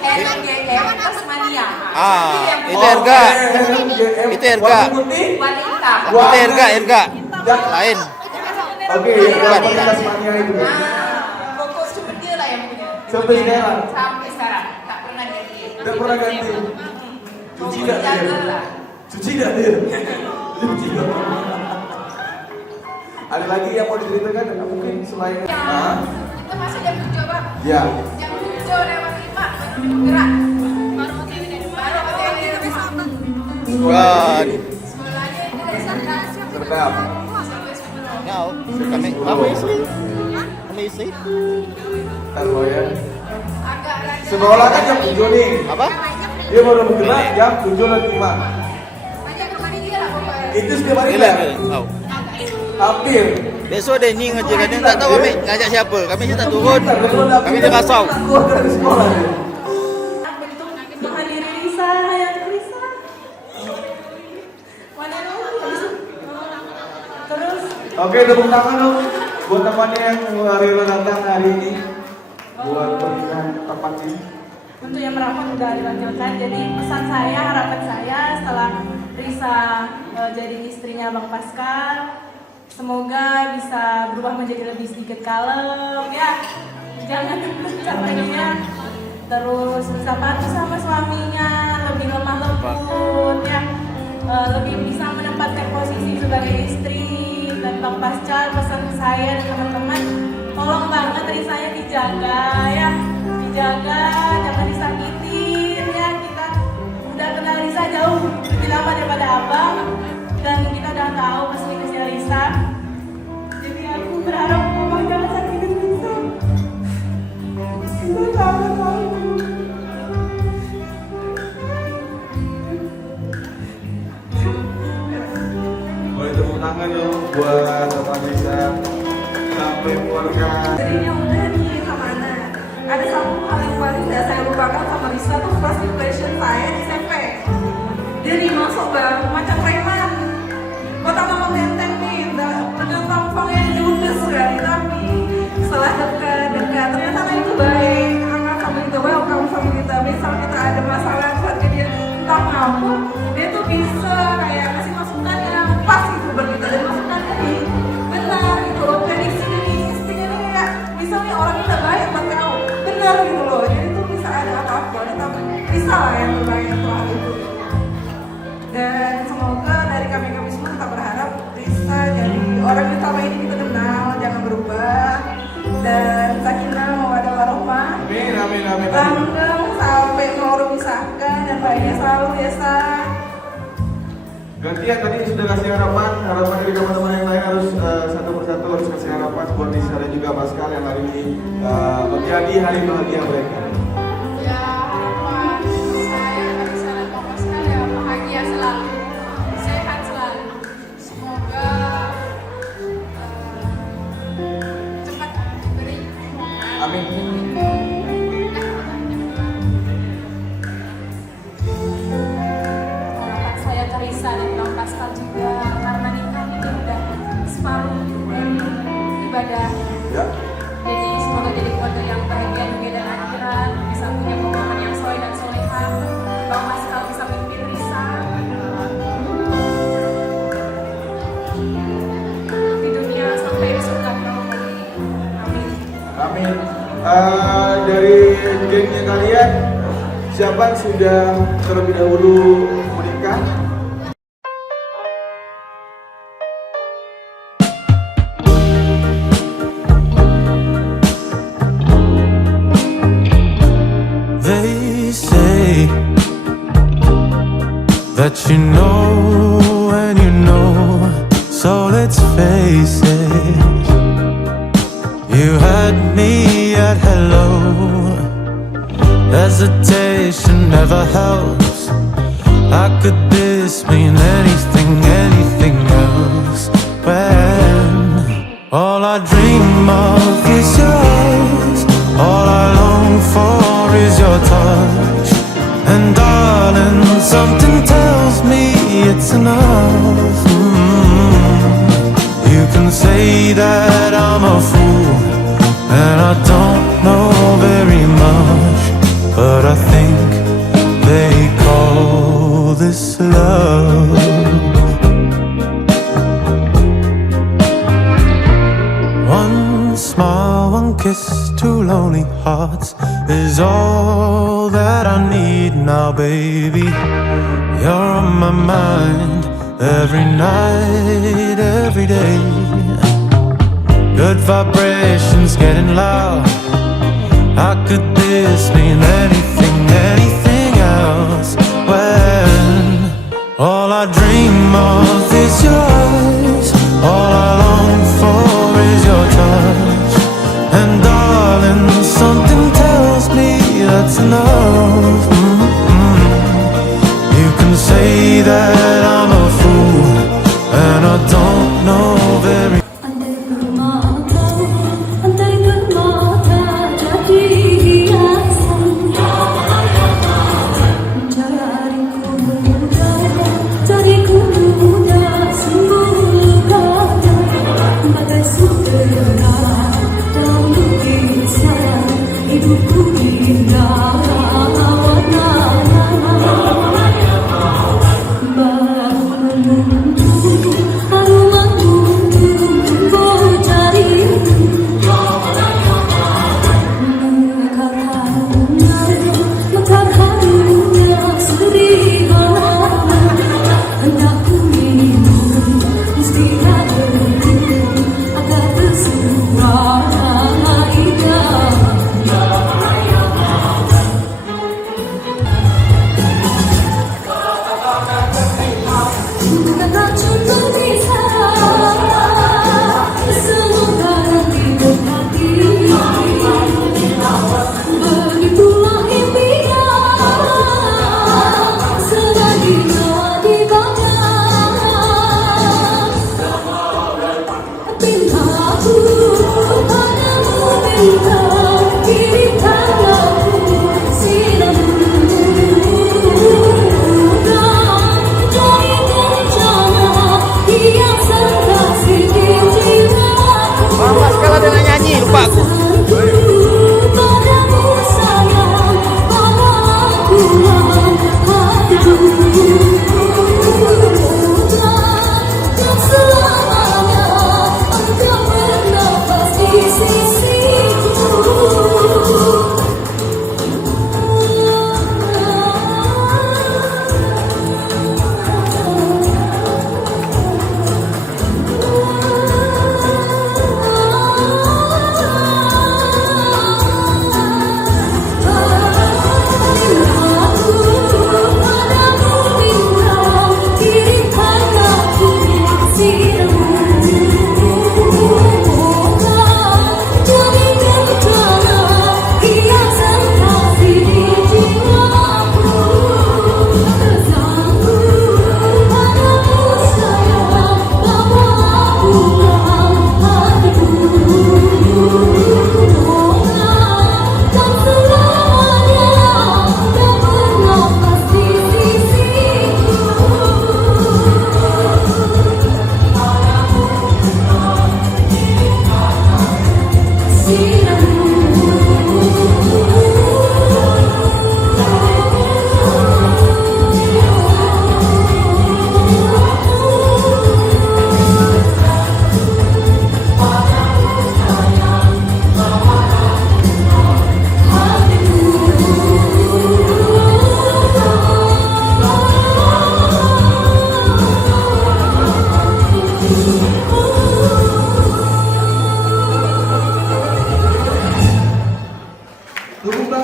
GM Tasmania. Itu Erga. Itu Erga. Warna hitam. Itu Erga. Lain. Oke, yang Tasmania itu kan. Fokus cuma dia lah yang punya. Sampai sekarang. Sampai sekarang tak pernah ganti. Tidak pernah ganti. Cuci dah dia. Cuci dah dia. Cuci dah. Ada lagi yang mau diceritakan? Mungkin selain Kita masuk jam 7 Bang. Ya. Jam 7 lewat 5 baru bergerak. Baru hotel di rumah. Sekolahnya itu dari Serdam. Sampai 10. Kami isi. Ntar lo ya. Agak rada. Sekolah kan jam 7 nih. Apa? Dia baru bergerak jam 7:05. Nanti aku temani dia lah Bapak. Itu setiap hari lah. Hampir. Besok dia nying aja. Dia tak tahu kami ngajak siapa. Kami tak turun. Kami dah kasau. Dari sekolah dia. Untuk menghadiri Risa, hanya untuk Risa. Mana nanti terus. Oke, tepuk tangan dong buat temannya yang rela datang hari ini buat pernikahan tepat ini. Untuk yang merapat juga diwakilkan. Jadi pesan saya, harapan saya setelah Risa jadi istrinya Bang Pascal, semoga bisa berubah menjadi lebih sedikit kalem ya. Jangan gencar lagi ya. Terus bisa patuh sama suaminya, lebih lemah lembut ya. Lebih bisa menempatkan posisi sebagai istri. Dan Bang Pascal, pesan saya dan teman-teman, tolong banget Risanya dijaga ya. Dijaga, jangan disakitin ya. Kita udah kenal Risa jauh lebih lama daripada abang. Dan kita udah tahu plus minusnya Risa. Jadi aku berharap abang jangan sakitin Risa. Kita tahu. Boleh tepuk tangan dong buat teman Risa sampai keluarga. Istrinya udah nih sama anak. Ada satu hal yang paling gak saya lupakan sama Risa tuh first impression saya di SMP. Dia dimasuk Bang, macam preman. Kotak nama tenteng nih, dengan tampang yang judes sekali. Tapi setelah dekat, ternyata anak itu baik. Hangat sama kita, welcome sama kita. Misal kita ada masalah, ke dia entah ngapa, dia tuh bisa kayak kasih masukan yang pas gitu buat kita. Dan masukannya nih benar gitu loh, prediksi dari instingnya nih kayak misalnya orang ini udah baik buat kamu, benar gitu loh. Jadi tuh bisa ada apa-apa, tapi bisa lah yang terbaik untuk hal itu. Dan semoga dari kami semua tetap berharap Risa jadi orang yang selama ini kita kenal, jangan berubah. Dan sakinah mawaddah warahmah. Amin. Langgeng sampai mau memisahkan dan bahagia selalu ya Sa. Gantian tadi sudah kasih harapan dari teman-teman yang lain harus satu persatu harus kasih harapan buat Nisa dan juga Pascal yang hari ini menjadi hari bahagia mereka. Ya, harapan saya ke Nisa dan Bang Pascal ya bahagia selalu, sehat selalu. Semoga cepat diberi. Amin. Harapan saya ke Risa dan Bang Pascal juga karena nikah ini udah separuh dari ibadah. Ya. Jadi semoga jadi keluarga yang bahagia dunia dan akhirat, bisa punya hubungan yang soleh dan solehah. Bang Pascal bisa pimpin Risa di dunia sampai di surga. Amin. Amin. Dari gengnya kalian, siapa yang sudah terlebih dahulu menikah? They say that you know when you know, so let's face it. You had me at hello. Hesitation never helps. How could this mean anything, anything else? When all I dream of is yours, all I long for is your touch. And darling, something tells me it's enough. You can say that I'm a fool and I don't know very much, but I think they call this love. One smile, one kiss, two lonely hearts is all that I need now, baby. You're on my mind every night, every day. Good vibrations getting loud. How could this mean anything, anything else? When all I dream of is yours, all I long for is your touch. And darling, something tells me that's enough. You can say that I'm a fool and I don't know very.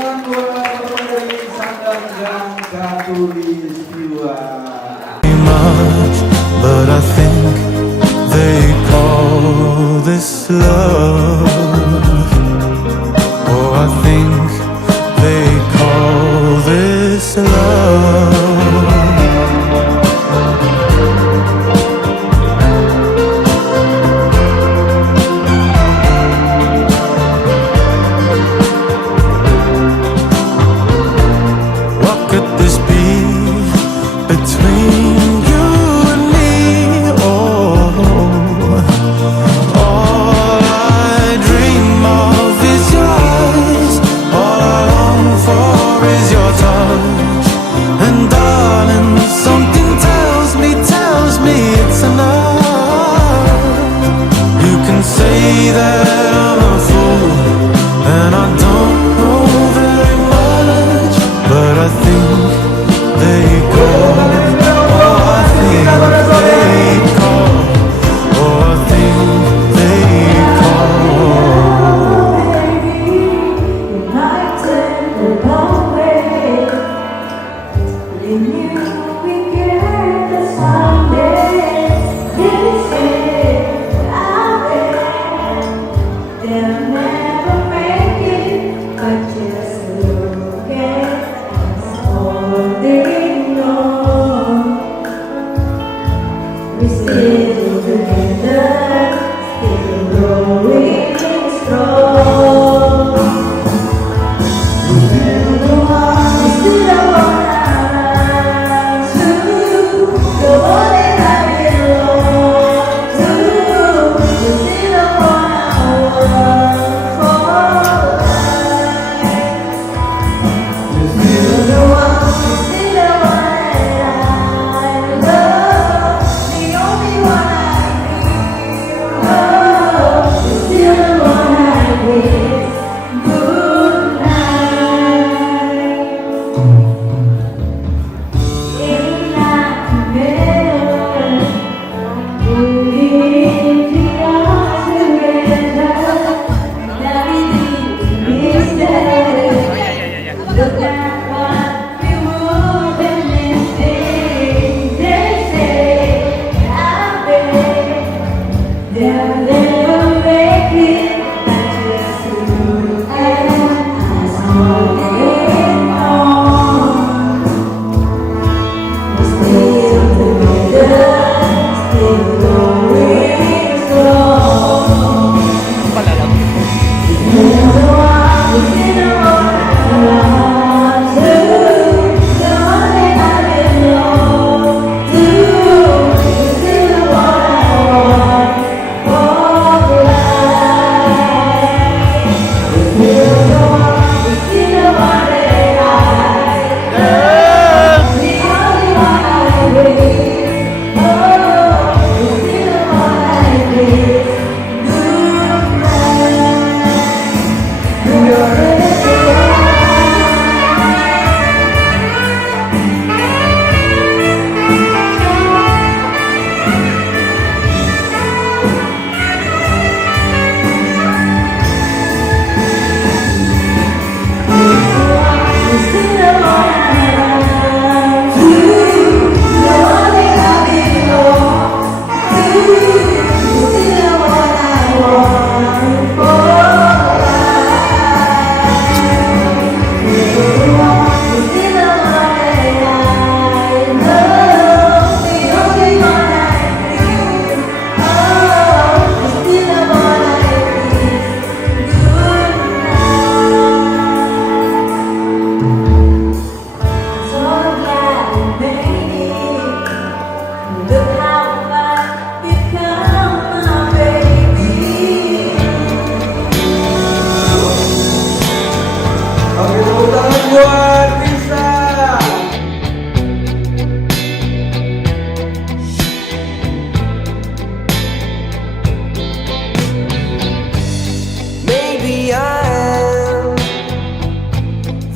tangan buat dari Sanggar Gang Katulistiwa. But I think they call this love. Oh, I think they call this love. What could this be between you and me? Oh, all I dream of is your eyes. All I long for is your touch. And darling, something tells me it's enough. You can say that I'm a fool and I don't know very much, but I think they call. Oh, I think they call. Oh, I think they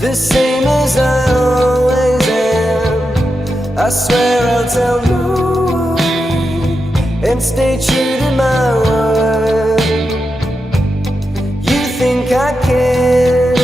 the same as I always am. I swear I'll tell no one and stay true to my word. You think I can?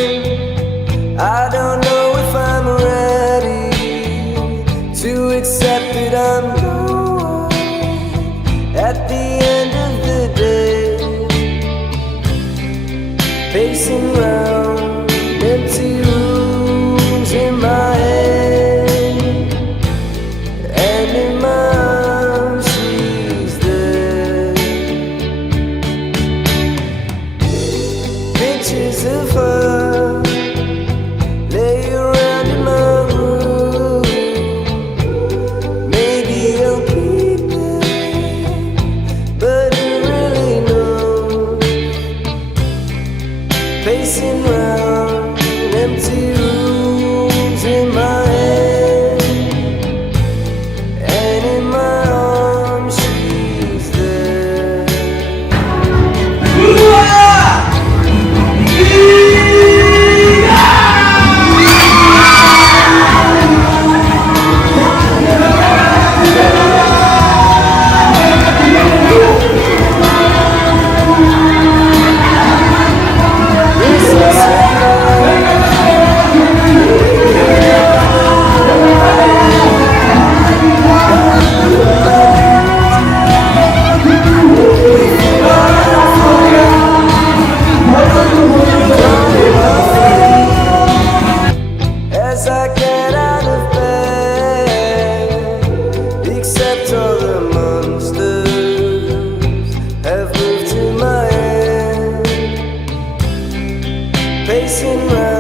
pacing round empty rooms in my head, and in my arms she's there. As I get out of bed, except all the monsters have moved to my head, pacing round.